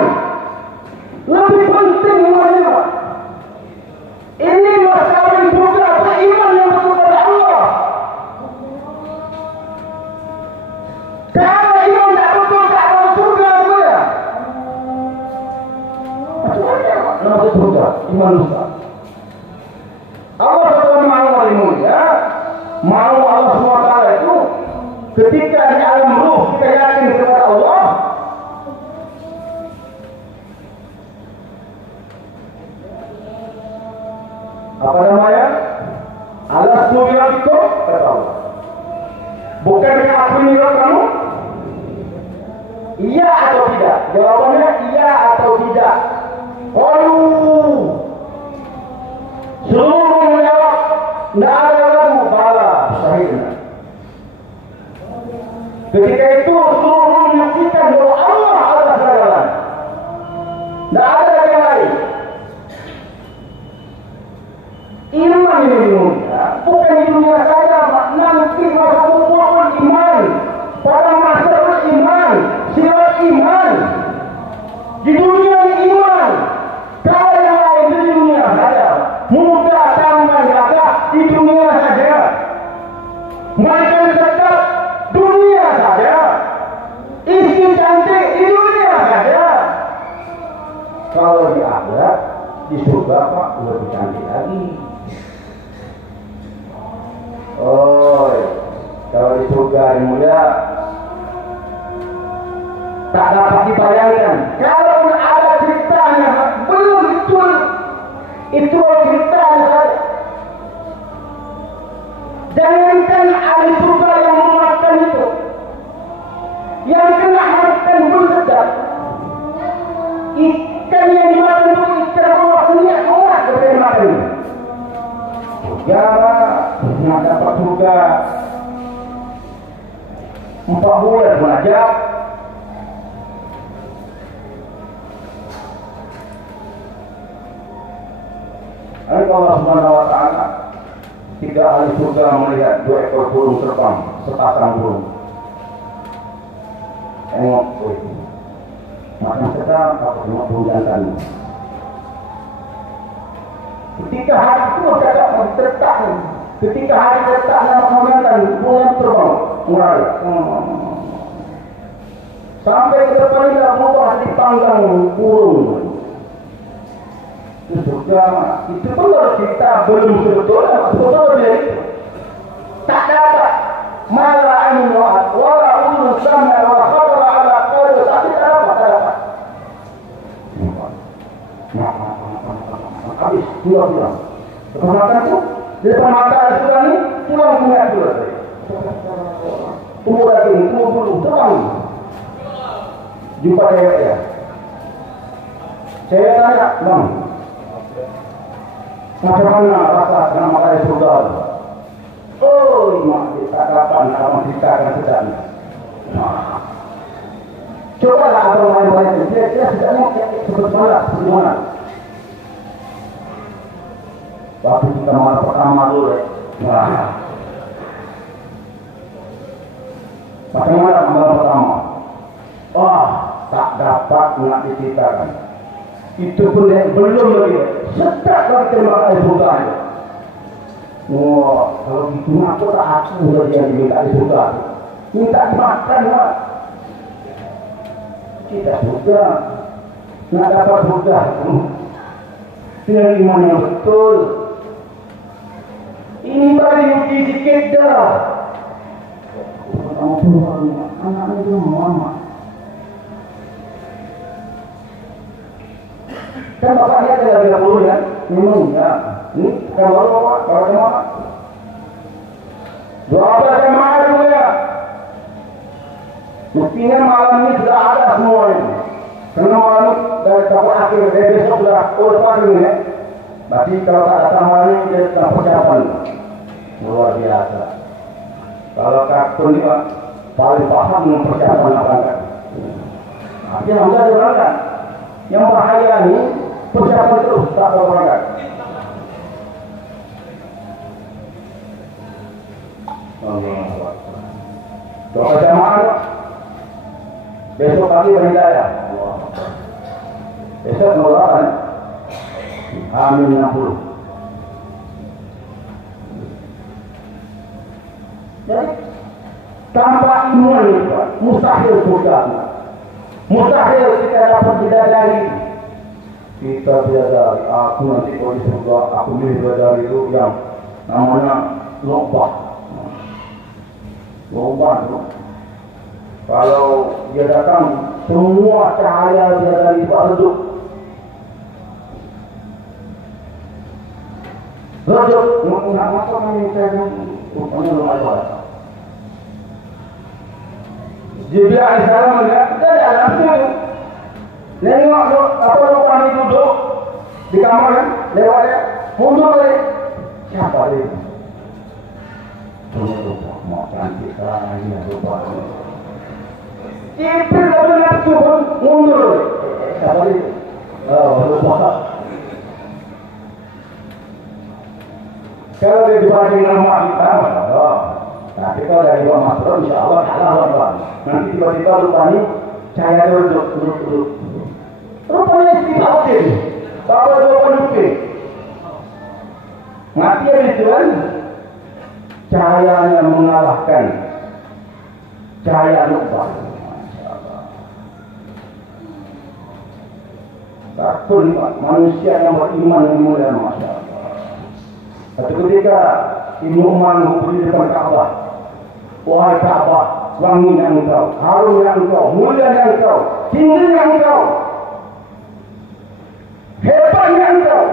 Lebih penting imannya. Ini masalah juga beriman yang betul kepada Allah. Kalau iman tak betul, tak ada surga juga. Macam mana nak surga? Iman lupa. Allah SWT mahu ya. Mahu Allah SWT itu ketika di alam ruh kita yakin kepada Allah. Apa namanya? Allah SWT itu kata Allah. Bukankah aku ini kamu? Iya atau tidak? Jawabannya iya atau tidak. Seluruh menjawab. Tidak ada lagu bala syahidna. Ketika itu seluruh menyaksikan bahwa Allah adalah segala. Tidak ada yang lain. Iman ini mulia, bukan di dunia saja, nanti masa umur beriman, pada masa beriman, silat iman. Di dunia ini iman, kalau yang lain di dunia saja, muda tambah gagah di dunia saja. Mereka tetap dunia saja, istri cantik di dunia saja. Kalau di akhirat, di surga Pak lebih cantik lagi. Oh, kalau di surga yang mulia tak dapat dibayangkan. Kalau ada ceritanya belum betul, itu ceritanya saja. Jangankan ahli surga yang memakan itu, yang kena makan pun sedap. Ikan yang dimakan itu ikan Allah sendiri, Allah yang makan. Ya, nak dapat surga 4 bulan belajar. Allah Subhanahu wa Ta'ala, 3 ahli surga melihat 2 ekor burung terbang, sepasang burung. Tengok, makan sedap, apa tengok burung jantan. Ketika hari itu tidak terletak, ketika hari terletak dalam pengamatan, burung terbang, mulai. Sampai ke depan tidak berubah dipanggang burung. Itu surga. Itu pun kalau kita belum sebetulnya, betul dia itu tak dapat malah ainu wala udun sama wa khatara ala qalbi, tapi tak dapat. Habis pulang. Kemakan tu di depan mata surga ni pulang punya surga. Tunggu lagi, tunggu dulu, terbang. Jumpa cewek ya. Saya tanya, bang, macam mana rasa kena makan surga? Oh, mak dikatakan sama kita akan sedang. Coba lah orang lain-lain. Dia sedangnya seperti mana? Waktu kita malam pertama dulu. Bagaimana malam pertama? Wah, tak dapat nak diceritakan. Itu pun belum lagi. Sedap lagi terima kasih surga. Wah, kalau gitu aku tak aku lagi yang diminta di surga. Minta dimakan lah. Kita surga, nak dapat surga. Dengan iman yang betul. Ini baru uji sikit dah. Anak itu Muhammad. Kan bapaknya ada 30 ya, memang ya. Ini kan bapak jemaah. Doa jemaah dulu ya. Mestinya malam ini sudah ada semuanya. Karena malam ini dari tahun akhir, dari besok sudah depan ini ya. Berarti kalau tak datang malam ini dia sudah persiapan. Luar biasa. Kalau kakun ini paling paham dengan persiapan berangkat. Artinya enggak ada berangkat. Yang bahaya ini persiapan terus tak berangkat. Doa jamaah besok pagi berhidayah. Besok mulakan amin 60. Jadi tanpa iman mustahil surga. Mustahil kita dapat bidadari. Kita bidadari. Aku nanti kalau di surga, aku milih bidadari itu yang namanya lobah. Lobah itu. Kalau dia datang, semua cahaya bidadari itu redup. Redup. Nak masuk ini saya rupanya belum ada. Jibril alaihissalam melihat kita dalam itu. Nengok apa orang itu duduk di kamar kan, lewat dia, mundur lagi. Siapa dia? Tunggu, mau cantik lagi lupa. Jibril kalau nak turun mundur lagi. Siapa dia? Oh, lupa. Kalau dia dibanding rumah kita, tapi kalau dari luar masuk, insya Allah halal. Nanti tiba-tiba lupa ni cahaya duduk. Rupanya kita okey. Bapak dua penduduk. Mati yang itu kan cahayanya mengalahkan cahaya lupa. Takut manusia yang beriman mulia, masya Allah. Satu ketika Ibnu Umar berdiri di depan Ka'bah. Wahai Ka'bah, wanginya engkau, harumnya engkau, mulianya engkau, tingginya engkau, hebatnya engkau.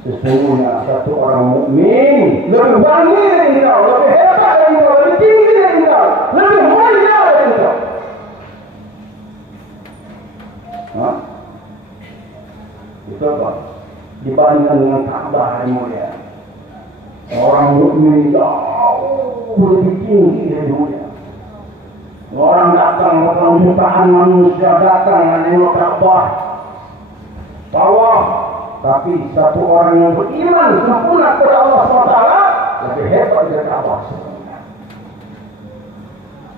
Sesungguhnya satu orang mukmin lebih wangi dari engkau, lebih hebat dari engkau, lebih tinggi dari engkau, lebih mulia dari engkau. Itu apa? Dibandingkan dengan Ka'bah yang mulia. ini jauh lebih tinggi dari dunia. Orang datang, jutaan manusia datang menengok Ka'bah, tawaf, tapi satu orang yang beriman sempurna kepada Allah SWT lebih hebat dari Ka'bah.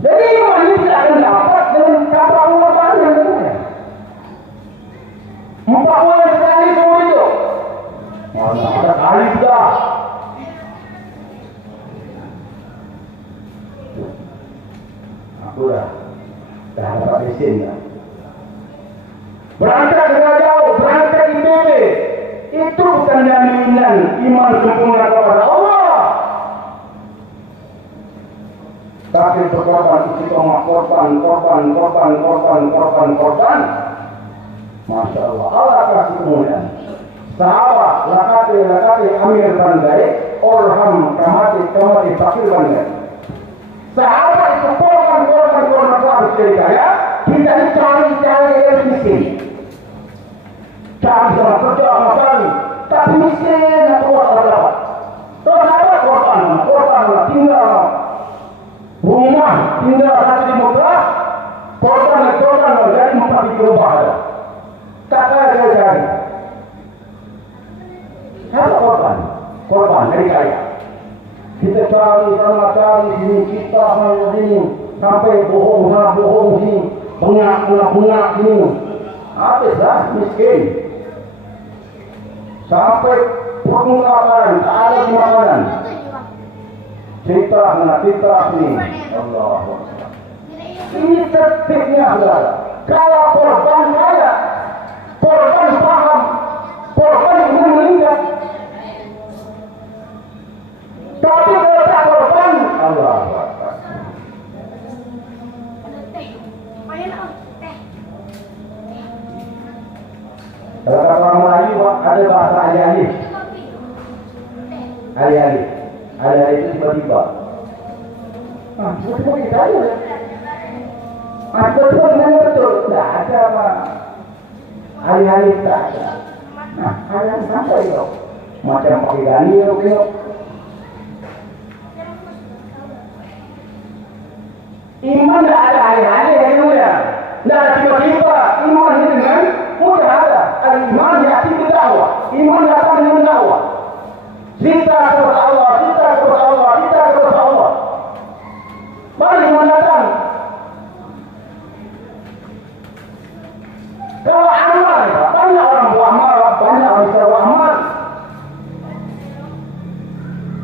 Jadi iman ini tidak akan dapat dengan Ka'bah Allah yang tentunya. 40 kali semua itu. Masa ada kali sudah. Aku dah dapat mesin dah. Berangkat dengan jauh, berangkat IPB. Itu bukan jaminan iman sempurna kepada Allah. Tapi berkorban istiqomah, korban. Masya Allah, Allah kasih kemuliaan. Sahabat, lakati amir bandai, orham kamati fakir bandai. Sahabat itu korban harus jadi kaya. Kita cari yang miskin. Cari sama kerja sama kali, tapi miskin atau orang dapat. Terus apa korban tinggal rumah, tinggal satu di Mekah, korban dari 4 di rumah ada. Tak ada cari. Apa korban dari kaya. Kita cari sini, kita sini, sampai bohong sini, bengak sini. Habislah miskin. Sampai permukaan, tak ada makanan. Cerita ini. Allah. Ini tertibnya saudara. Kalau korban kaya, korban paham, korban ingin meninggal. Tapi kalau tak korban, Allah. Kalau kata orang Melayu ada bahasa alih-alih. Alih-alih itu tiba-tiba. Betul kita aja. Betul dengan betul. Tidak ada apa. Alih-alih tak ada. Nah, alih-alih sampai itu. Macam pakai gani tengok. Iman tidak ada alih-alih ya. Tidak ada tiba-tiba. Iman ini dengan mudah ada. Iman yaitu berdakwah. Iman datang dengan dakwah. Cinta kepada Allah. Mari iman datang. Kalau amal, banyak orang buat amal, banyak orang bisa buat amal.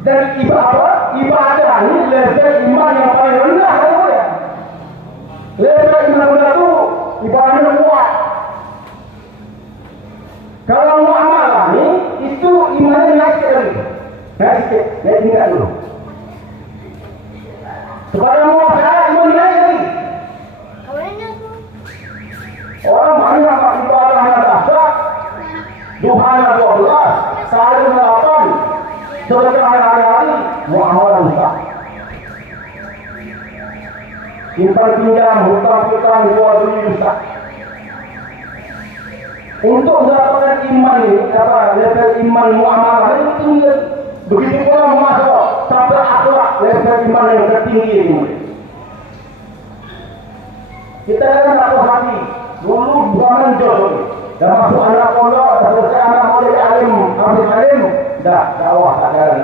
Dan ibadah ini level iman yang paling rendah ya. Level iman rendah itu ibadahnya kuat. Kalau muamalah ni itu imannya naik sikit, naik tingkat dulu. Kepada muamalah iman naik lagi. Orang banyak ibadahnya dasar, duhanya 12, sahaja 8, sedekah hari-hari, muamalah besar. Simpan pinjam, hutang piutang, jual beli besar. Untuk mendapatkan iman ini, level iman muamalah itu tinggi. Begitu pula masuk sampai akhlak, level iman yang tertinggi ini. Kita kan tak hati. Dulu bukan jodoh. Dan masuk anak pondok, dah selesai anak mau jadi alim, dah dakwah tak jalan.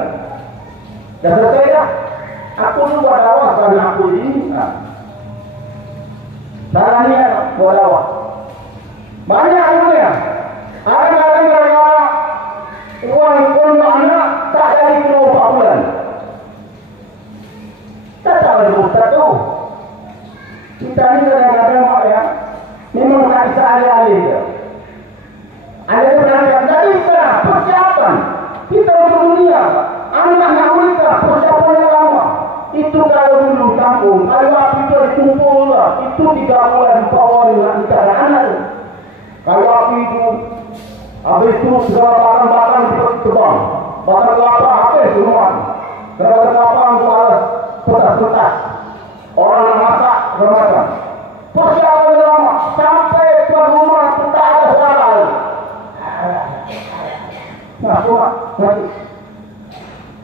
Dah selesai dah. Aku dulu buat dakwah kerana aku ini. Salahnya buat dakwah. Banyak dunia. Ada-ada gara-gara uang pondok anak tak dari 24 bulan. Tak tahu Ustaz tu. Kita ni kadang-kadang ya, memang tak bisa alih-alih dia. Ada yang berangkat dari kita, persiapan. Kita untuk dunia, anak nak menikah, persiapan yang lama. Itu kalau dulu kampung, kalau api itu dikumpul lah, itu 3 bulan, 4 bulan nak nikah dan anak. Kalau api itu, habis itu segala barang-barang terbang. Barang kelapa habis semua. Segala kelapa untuk alas, petas-petas. Orang yang masak, macam-macam. Persiapan lama, sampai ke rumah, tak ada salah. Nah, cuma, nanti.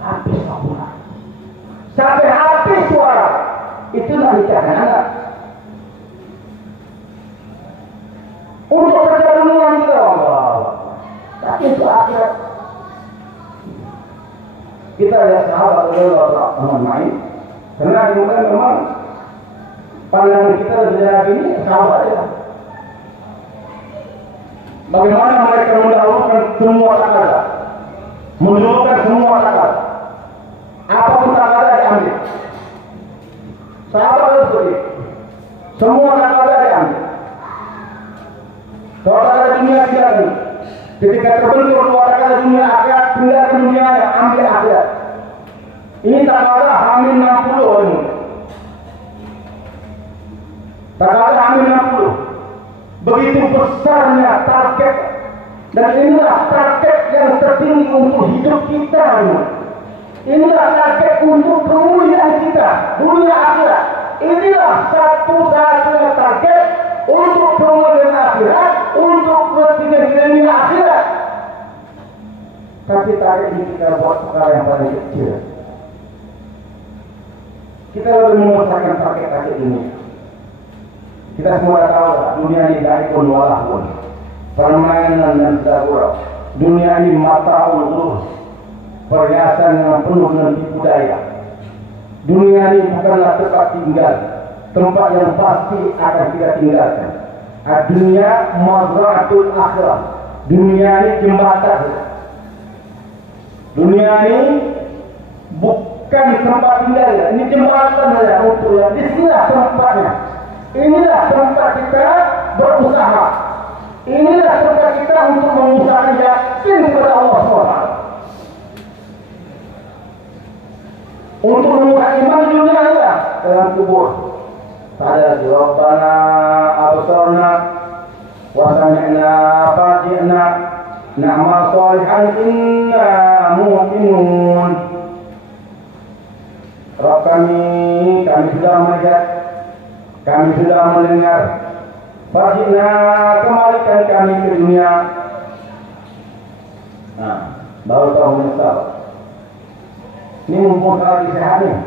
Habis tak pula. sampai habis suara. Itulah nikahan anak. Untuk kerja dunia kita Allah. Tapi untuk akhirat kita lihat sahabat Allah main. Karena memang pandangan kita dari ini sahabat ya. Bagaimana mereka mendahulukan semua takaran, mendahulukan semua takaran. Apapun takaran diambil. Sahabat itu seperti semua takaran diambil. Takaran dunia tidak ini. Ketika terbentur dua takaran dunia akhirat, pindah ke dunia ambil akhirat. Ini takaran hamil 60 ini. Takaran hamil 60. Begitu besarnya target, dan inilah target yang tertinggi untuk hidup kita. Inilah target untuk kemuliaan kita dunia akhirat. Inilah satu-satunya target untuk kemuliaan akhirat, untuk ketinggian dunia akhirat. Tapi target ini kita buat perkara yang paling kecil. Kita lebih memasarkan target-target ini. Kita semua tahu dunia ini dari pun walah pun permainan dan segala. Dunia ini mata ulur, perhiasan yang penuh dengan tipu daya. Dunia ini bukanlah tempat tinggal, tempat yang pasti akan kita tinggalkan. Dunia mazra'atul akhirah. Dunia ini jembatan. Dunia ini bukan tempat tinggal, ini jembatan saja untuk yang di sinilah tempatnya. Inilah tempat kita berusaha. Inilah tempat kita untuk mengusahakan yakin kepada Allah SWT. Untuk mengusahakan iman dunia ya dalam kubur. Pada Rabbana absarna wa sami'na fati'na na'mal salihan inna mu'minun. Rabb kami sudah melihat, kami sudah mendengar. Fati'na, kembalikan kami ke dunia. Nah, baru tahu menyesal. Ini mumpung lagi sehat nih,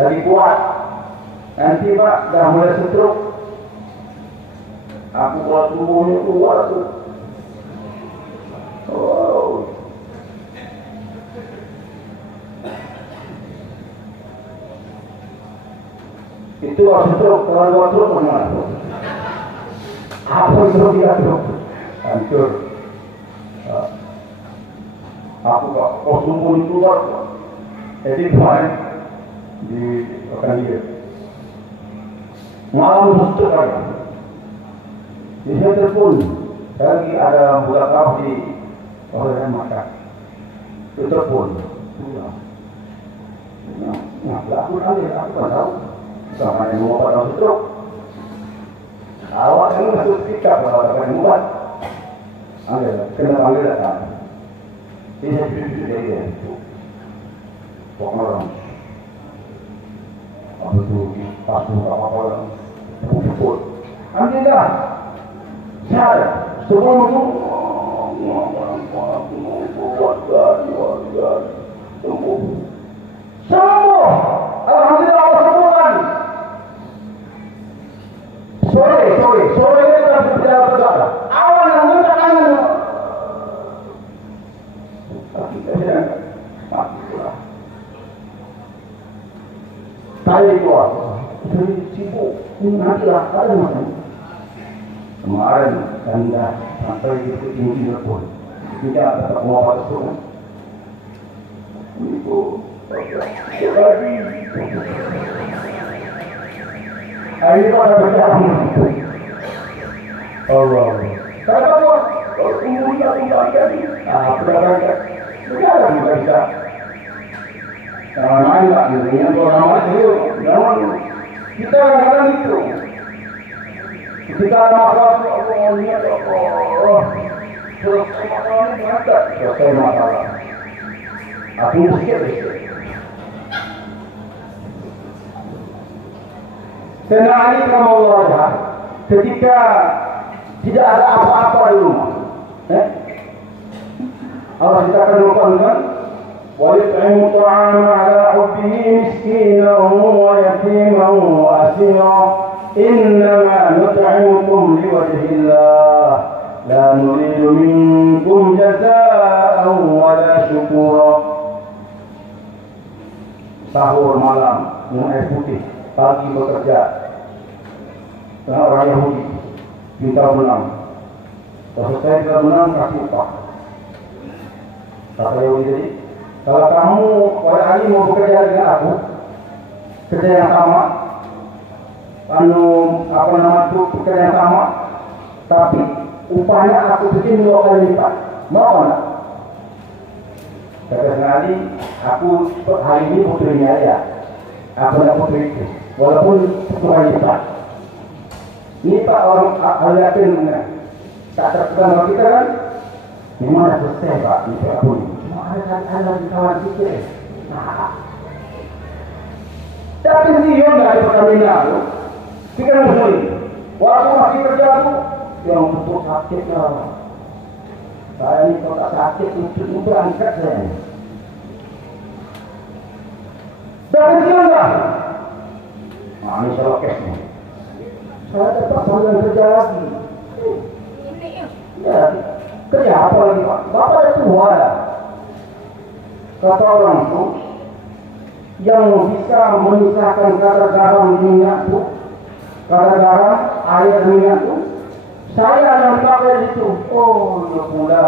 lagi kuat. Nanti Pak dah mulai stroke. Aku buat tubuhnya keluar tuh. Oh. Itu harus stroke, kalau stroke bagaimana? Apa stroke tidak stroke? Hancur. Aku kok tubuh itu keluar. Jadi kemarin di akan dia. Malam stroke lagi. Di saya telepon, lagi ada buka kau di oleh mata. Itu telepon. Nah, aku nanti aku tak tahu. Sama yang mau pada stroke. Awak yang masuk sikap kalau ada yang buat. Ambil, kena panggil datang. Ini dari dia. Pokoknya apa tu pasu apa orang pukul. Ambil dah. Saya sebelum itu sembuh. Alhamdulillah Allah sembuhkan. Sore itu sudah berjalan berjalan. Awan yang muncul angin. Saya keluar. Jadi sibuk. Nantilah ada macam. Kemarin anda sampai itu tinggi pun tidak tetap mau pada turun. Itu hari itu ada berjalan. Allah. Kenapa buat? Sudah berangkat. Berjalan juga bisa. Jangan main tak dirinya orang lain. Jangan. Kita kadang-kadang itu. Ketika ada masalah, Allah lihat Allah. Selesai masalah. Aku sikit. Karena ini kamu Allah, ketika tidak ada apa-apa di rumah, Allah kita akan lupakan ويطعم الطعام على حبه مسكينا ويتيما واسيرا انما نطعمكم لوجه الله لا نريد منكم جزاء ولا شكورا. Sahur malam minum air putih, pagi bekerja. Orang Yahudi minta menang. Kalau saya tidak menang kasih upah. Kata Yahudi jadi, kalau kamu pada hari mau bekerja dengan aku, kerja yang sama, pekerja yang sama, tapi upahnya aku bikin 2 kali lipat, mau enggak? Kata sekali, aku hari ini butuh ini aja, aku tidak butuh itu, walaupun 1 kali lipat. Ini Pak orang yakin tak terkenal kita kan? Memang ada selesai Pak, ini aku ini. Ada di kawan kita. Tapi dia nggak ada pertamina tu. Kita muslim. Waktu masih kerja tu, yang betul sakit lah. Saya ni kalau tak sakit itu berangkat saya. Dah kerja enggak? Ini salah kes ni. Saya tetap sambil kerja lagi. Ya, kerja apa lagi Pak? Bapak dah tua dah. Kata orang tu, yang bisa memisahkan kadar garam minyak tu, kadar garam air minyak tu, saya yang pakai itu. Oh, ya pula.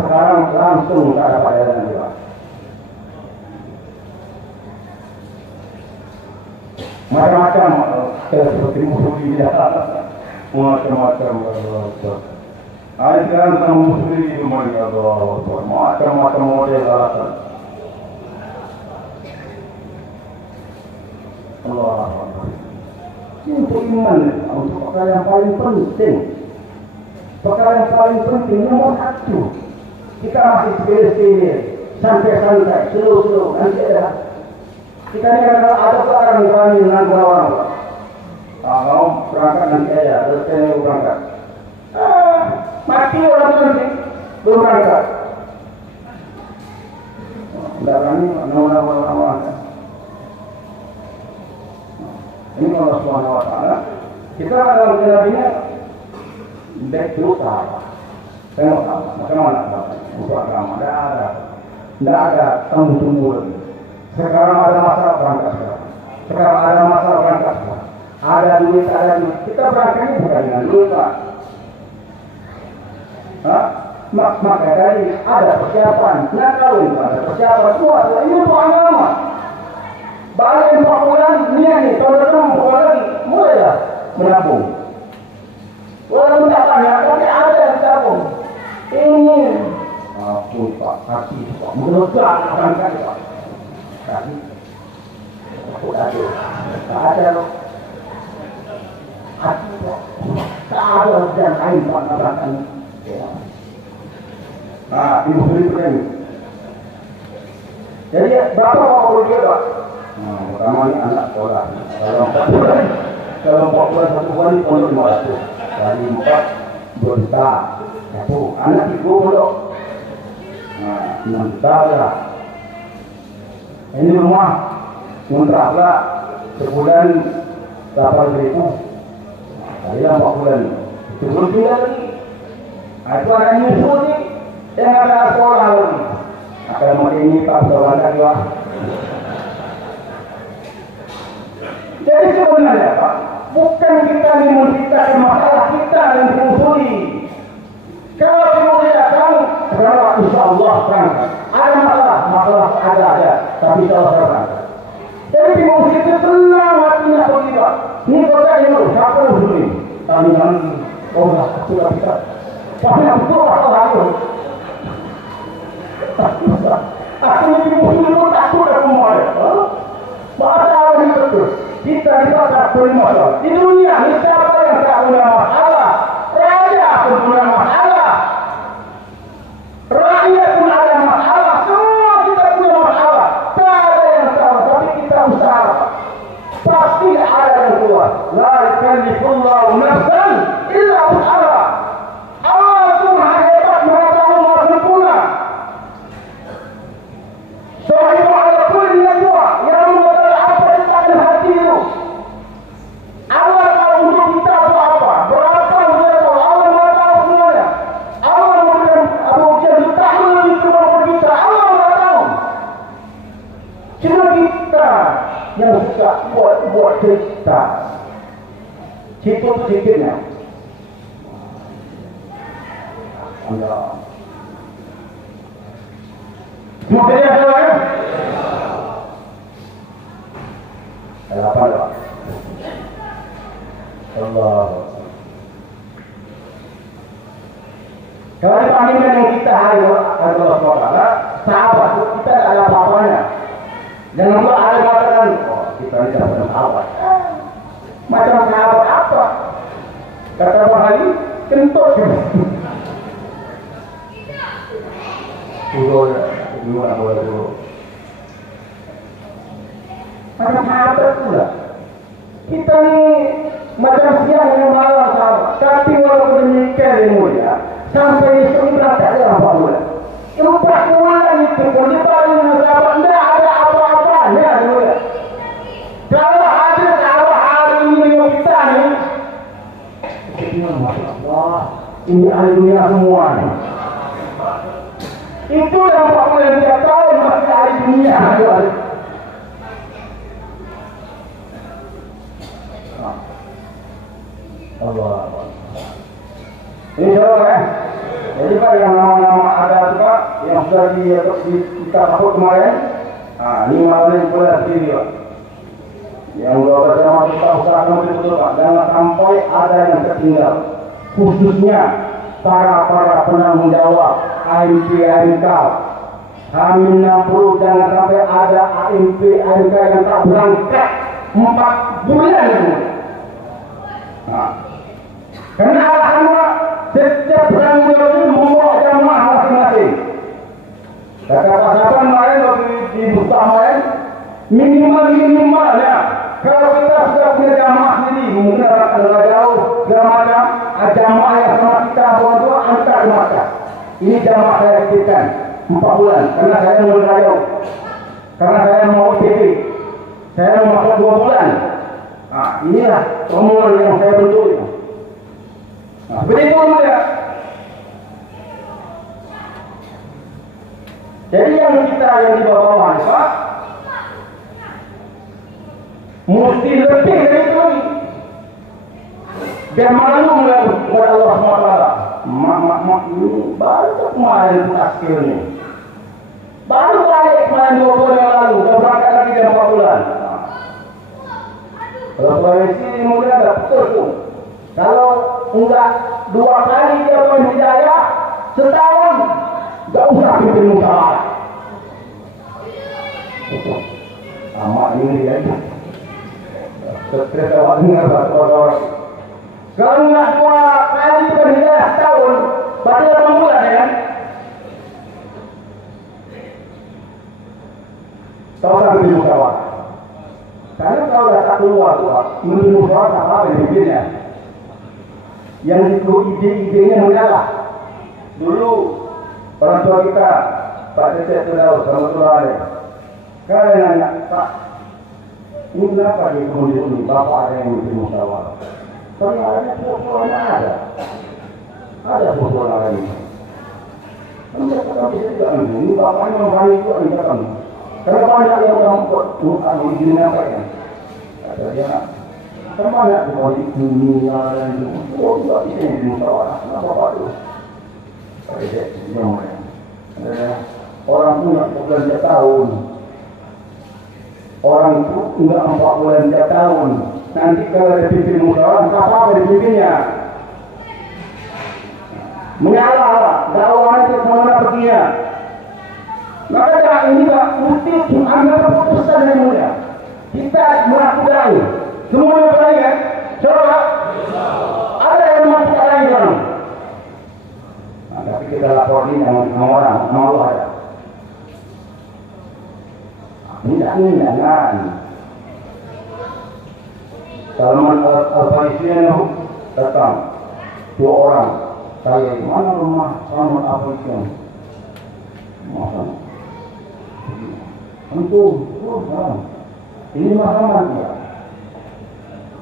Sekarang langsung tak ada bayaran dia. Macam-macam seperti musuh dia. Macam-macam. Sekarang tentang musuh itu macam-macam model alasan. Allah. Untuk iman, untuk perkara yang paling penting. Perkara yang paling penting nomor 1. Kita masih sepele-sepele, santai-santai, slow-slow, nanti ada. Kita ni kalau ada orang berani dengan orang. Kalau berangkat nanti aja, terus saya berangkat. Mati orang tu nanti belum berangkat. Tidak berani, nama-nama. Ini Allah Subhanahu Wa Taala. Kita dalam kitabnya baik terus apa? Tengok apa? Macam mana? Untuk agama tidak ada tunggu lagi. Sekarang ada masalah berangkat sekarang. Sekarang ada masalah berangkat sekarang. Ada duit, ada duit. Kita berangkatnya bukan dengan duit Pak. Maka dari ada persiapan. Nak kawin ada persiapan. Kuat. Ini untuk agama. Balik 4 bulan ni tahun depan bukan lagi. Mulailah menabung. Walaupun tak banyak, tapi ada yang ditabung. Ini ampun Pak, kaki Pak. Mengeluarkan berangkat Pak. Kaki. Aduh. Tak ada loh. Hati Pak. Tak ada dan lain Pak berangkat. Ibu beri begini. Jadi berapa Pak dia Pak? Pertama ni anak sekolah. Kalau 4 bulan 1 bulan ni pun 500. Dari 4 2 juta. Satu anak 3 puluh. 6 juta lah. Ini rumah kontrak lah sebulan 8.000. Kali 4 bulan. Itu belum tinggal lagi. Itu anak nyusul ni yang ada sekolah lagi. Akan mau ini Pak sekolah lagi lah. Jadi sebenarnya Pak, bukan kita ini menciptakan masalah, kita yang dimusuhi. Kalau dimusuhkan, kenapa insyaAllah berangkat. Ada masalah ada, tapi insyaAllah berangkat. Jadi dimusuhi itu senang hatinya pergi Pak. Ini kota ini, siapa musuhi? Jangan, sudah bisa. Tapi yang betul atau lalu. Aku ini dimusuhi pun takut aku mulai. Bahasa orang ini betul. Kita tak boleh masalah. Di dunia ini siapa yang tak punya masalah? Raja pun punya masalah. Rakyat pun ada masalah. Semua kita punya masalah. Tak ada yang tahu, tapi kita usaha. Pasti ada yang keluar. La yukallifullahu nafsan illa wus'aha. Allah itu maha hebat, maha tahu, maha sempurna. Soal ada pun dia tua yang mengetahui apa yang dalam hati itu. Allah tahu untuk kita apa, berapa dia tahu, Allah tahu semuanya. Allah memberikan Abu Jahal tahu itu kita, Allah tahu. Cuma kita yang suka buat cerita. Cerita sedikitnya. Allah. Mungkin ada orang? Ada apa Pak? Allah. Kalau dipanggilkan yang kita hari Allah SWT, sahabat kita tak ada apa-apanya. Jangan lupa ada mengatakan, oh kita ini dapat sahabat. Macam sahabat apa? Kata Pak Haji, kentut. Dulu nak boleh dulu. Macam sahabat pula. Kita ni macam siang yang malam sahabat. Tapi walaupun demikian yang mulia, sampai esok ini tak ada apa pula. 4 bulan itu pun dia bagi dengan sahabat. Tidak ada apa-apanya mulia. Kalau ada sahabat hari ini dengan kita ni, Masya Allah, ini ahli dunia semua ni. Itu yang 4 bulan dia tahu masih ahli dunia. Allah. Ini saudara jadi Pak yang nama-nama ada itu Pak yang sudah kita takut kemarin. Ini malam pula sendiri Pak. Yang sudah saya masuk tahu sekarang betul Pak. Jangan sampai ada yang tertinggal. Khususnya para penanggung jawab AMP AMK. H-60 jangan sampai ada AMP AMK yang tak berangkat 4 bulan. Karena Allah setiap penanggung jawab ini membawa jamaah masing-masing. Kata Pak Saban kemarin waktu di Mustah kemarin, minimalnya kalau kita sudah punya jamaah sendiri, mungkin agak jauh segala macam, jamaah yang sama kita bawa antar ke Makkah. Ini jamaah saya titipkan 4 bulan karena saya mau jauh, karena saya mau OTP, saya mau makan 2 bulan. Inilah omongan yang saya bentuk itu. Begitu mulia. Jadi yang kita yang di bawah Pak, mesti lebih dari itu lagi. Biar malu kepada Allah SWT. Mak ini baru kemarin akhir ini. Baru balik kemarin 2 bulan yang lalu, dah berangkat lagi dalam 4 bulan. Kalau Sulawesi ini mulia dah betul tu. Kalau enggak 2 kali dia pun hidayah, setahun enggak usah pimpin musyawarah. Amat ini dia. Stres awak dengar orang. Kalau enggak 2 kali pun hidayah setahun, berarti 8 bulan ya kan? Tahu tak pimpin musyawarah? Karena kalau dah tak keluar tu, pimpin musyawarah tak apa pimpinnya. Yang itu ide-idenya mudalah. Dulu orang tua kita Pak Cecep Tudaus sama Tudaus kalau nanya Pak, ini kenapa dia kemudian ini Bapak ada yang bikin musyawarah? Ternyata persoalannya ada persoalan ini. Kan mereka bisa juga ini Bapaknya memahami itu ajakan. Karena banyak yang orang buat ini apa ya? Kata dia kan banyak di politik dunia dan itu. Oh, tidak bisa yang dimusyawarah. Kenapa Pak itu? Orang punya 4 bulan tiap tahun. Orang itu enggak 4 bulan tiap tahun. Nanti kalau ada pimpin musyawarah, tak apa-apa dipimpinnya. Mengalah, dakwah itu kemana perginya. Maka ini Pak, mesti ambil keputusan yang mulia. Kita melakukan semua yang baik kan? Coba ada yang masih ada yang orang. Tapi kita laporin sama orang, sama Allah ya. Ini jangan. Salman Al-Farisi datang 2 orang. Saya mana rumah Salman Al-Farisi? Masa Untuk ini pasangan dia.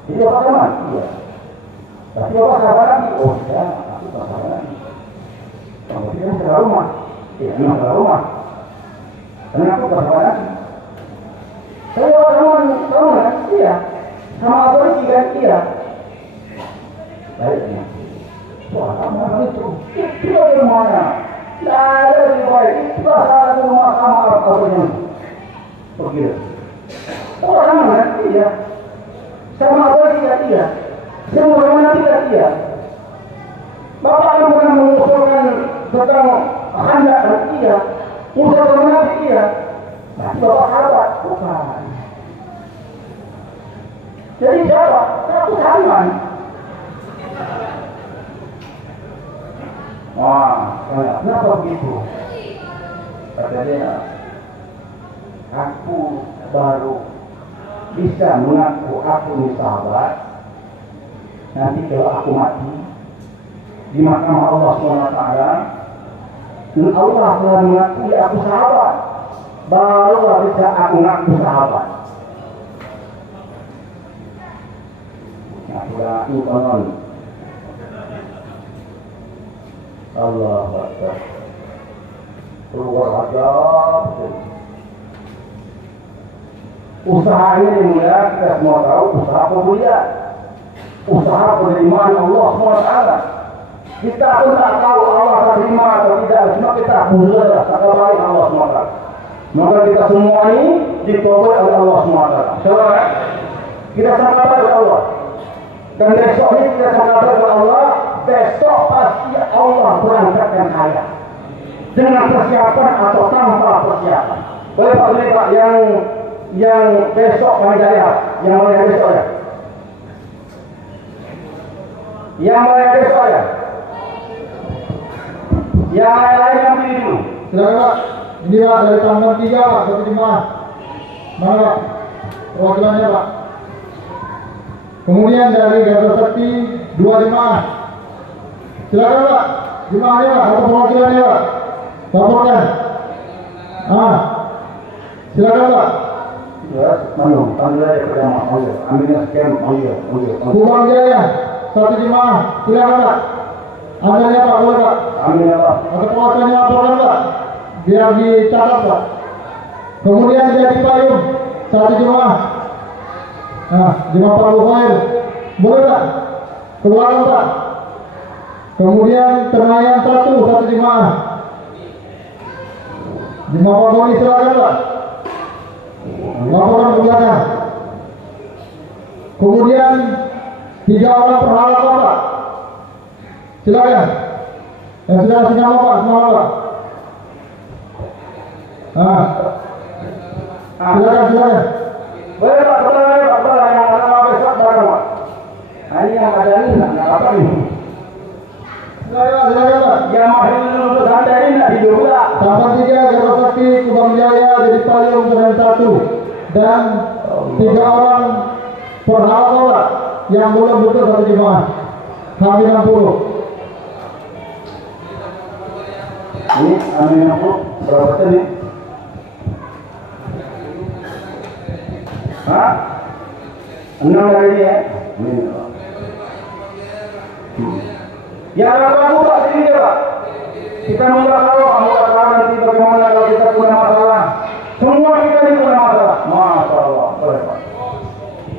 Ini pasangan dia. Tapi apa sahabat lagi? Oh ya, aku sahabat lagi. Kemudian ke rumah. Ya, ke rumah. Dan aku sahabat lagi. Saya orang kan? Iya. Sama apa kan? Iya. Baiknya. Wah, kamu itu dari mana? Tidak ada di baik. Itu salah rumah sama apa-apanya. Begitu. Oh, sama kan? Iya. Sama apa iya. Semua mana tidak iya. Bapak yang pernah mengusulkan tentang hendak iya. Usaha mana iya. Nah, bapak sahabat bukan. Jadi siapa? Satu Salman. Wah, kenapa begitu? Kata dia, aku baru bisa mengaku aku ini sahabat. Nanti kalau aku mati di mahkamah Allah SWT, dan Allah telah mengakui aku sahabat, baru bisa aku mengaku sahabat. Nah, itu konon. Allah Akbar. Keluar aja. Usaha ini mulia, kita semua tahu usaha pemuliaan, usaha penerimaan Allah SWT. Kita pun tak tahu Allah akan terima atau tidak, cuma kita berdoa kepada Allah SWT. Maka kita semua ini ditolong oleh Allah SWT. Saudara, kita sangka kepada Allah. Dan besok ini kita sangka kepada Allah. Besok pasti Allah berangkatkan saya dengan persiapan atau tanpa persiapan. Boleh Pak yang besok kami lihat, yang mulai besok ya. Yang mulai besok ya. Yang lain yang pilih dulu. Silakan Pak. Ini Pak dari Taman 3 Pak, satu jemaah. Mana Pak? Perwakilannya Pak. Kemudian dari Garuda Sakti 2 jemaah. Silakan Pak. Jemaahnya Pak, atau perwakilannya Pak. Laporkan. Silakan Pak. Ya, ambil aja pertama, ambilnya sekian, ambil. Kubang Jaya, satu jemaah. Silakan Pak. Ambilnya Pak, boleh Pak. Ambilnya Pak. Atau perwakilannya laporkan Pak. Biar dicatat Pak. Kemudian Jadi Payung, satu jemaah. Jemaah Pak Bukair, boleh Pak. Keluaran Pak. Kemudian Tenayan satu jemaah. Jemaah Pak Boni, silakan Pak. Laporan ke belakang. Kemudian 3 orang perhalatan Pak. Silakan. Yang sudah kasih nama Pak, semua Pak. Silakan. Boleh Pak, boleh yang mana besok barang Pak. Ini yang ada ini nggak apa nih. Silakan Pak. Yang mahal untuk santai ini nggak hidup pula. Taman 3 Garuda Sakti, Kubang Jaya, Jadi Payung, Tenayan 1 dan 3 orang perhalatan Pak yang belum butuh satu jemaah. Kami 60. Ini amin aku berapa persen nih? Hah? 6 dari ini ya? Ya aku tak sini ya Pak. Kita mulai kalau kamu katakan nanti bagaimana kalau kita punya masalah. Semua kita ini punya masalah. Masya Allah. Boleh Pak.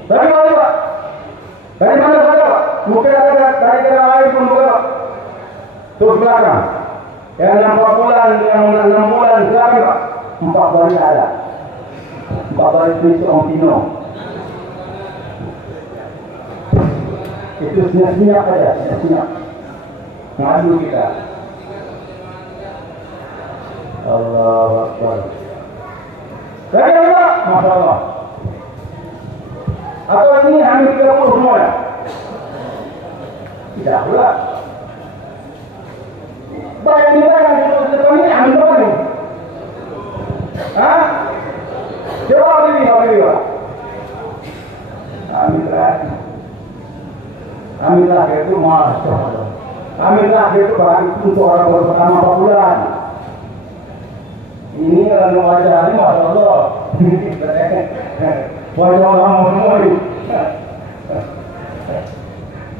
Dari mana Pak? Dari mana saja Pak? Mungkin ada dari negara lain pun boleh Pak. Terus belakang. Yang 4 bulan, yang 6 bulan, silakan Pak. 4 hari ada. 4 hari itu orang Pino. Itu senyap-senyap aja, senyap-senyap. Ngadu kita. Allahu Akbar. Lagi apa? Masya Allah. Atau ini hanya 30 semua ya? Tidak pula. Bayang kita yang depan ini ambil berapa nih? Hah? Coba ini Pak. Amin lah itu Masya Allah. Amin lah itu untuk orang baru pertama 4 bulan. Ini kalau wajah ini masya Allah. Wajah orang Muhammad.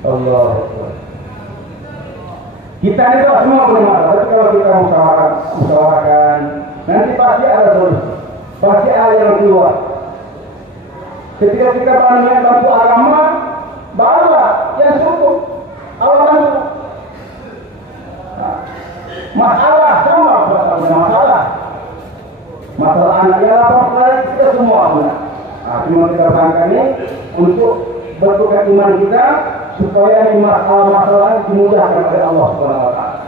Allah. Kita ini tak semua benar, tapi kalau kita musyawarahkan, nanti pasti ada solusi, pasti ada yang keluar. Ketika kita bantu agama, barulah yang cukup. Allah bantu. Masalah sama masalah anak yang lapar kita semua benar. Cuma kita bangga ini untuk bertukar iman kita supaya masalah dimudahkan oleh Allah Subhanahu Wa Taala.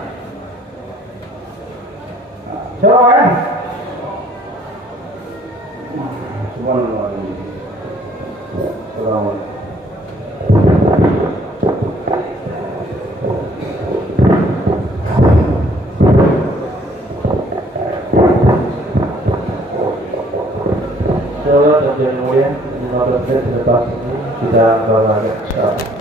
Coba kan? Subhanallah. Assalamualaikum. Insyaallah kajian mulia 15 menit selepas ini kita berlagak insyaallah.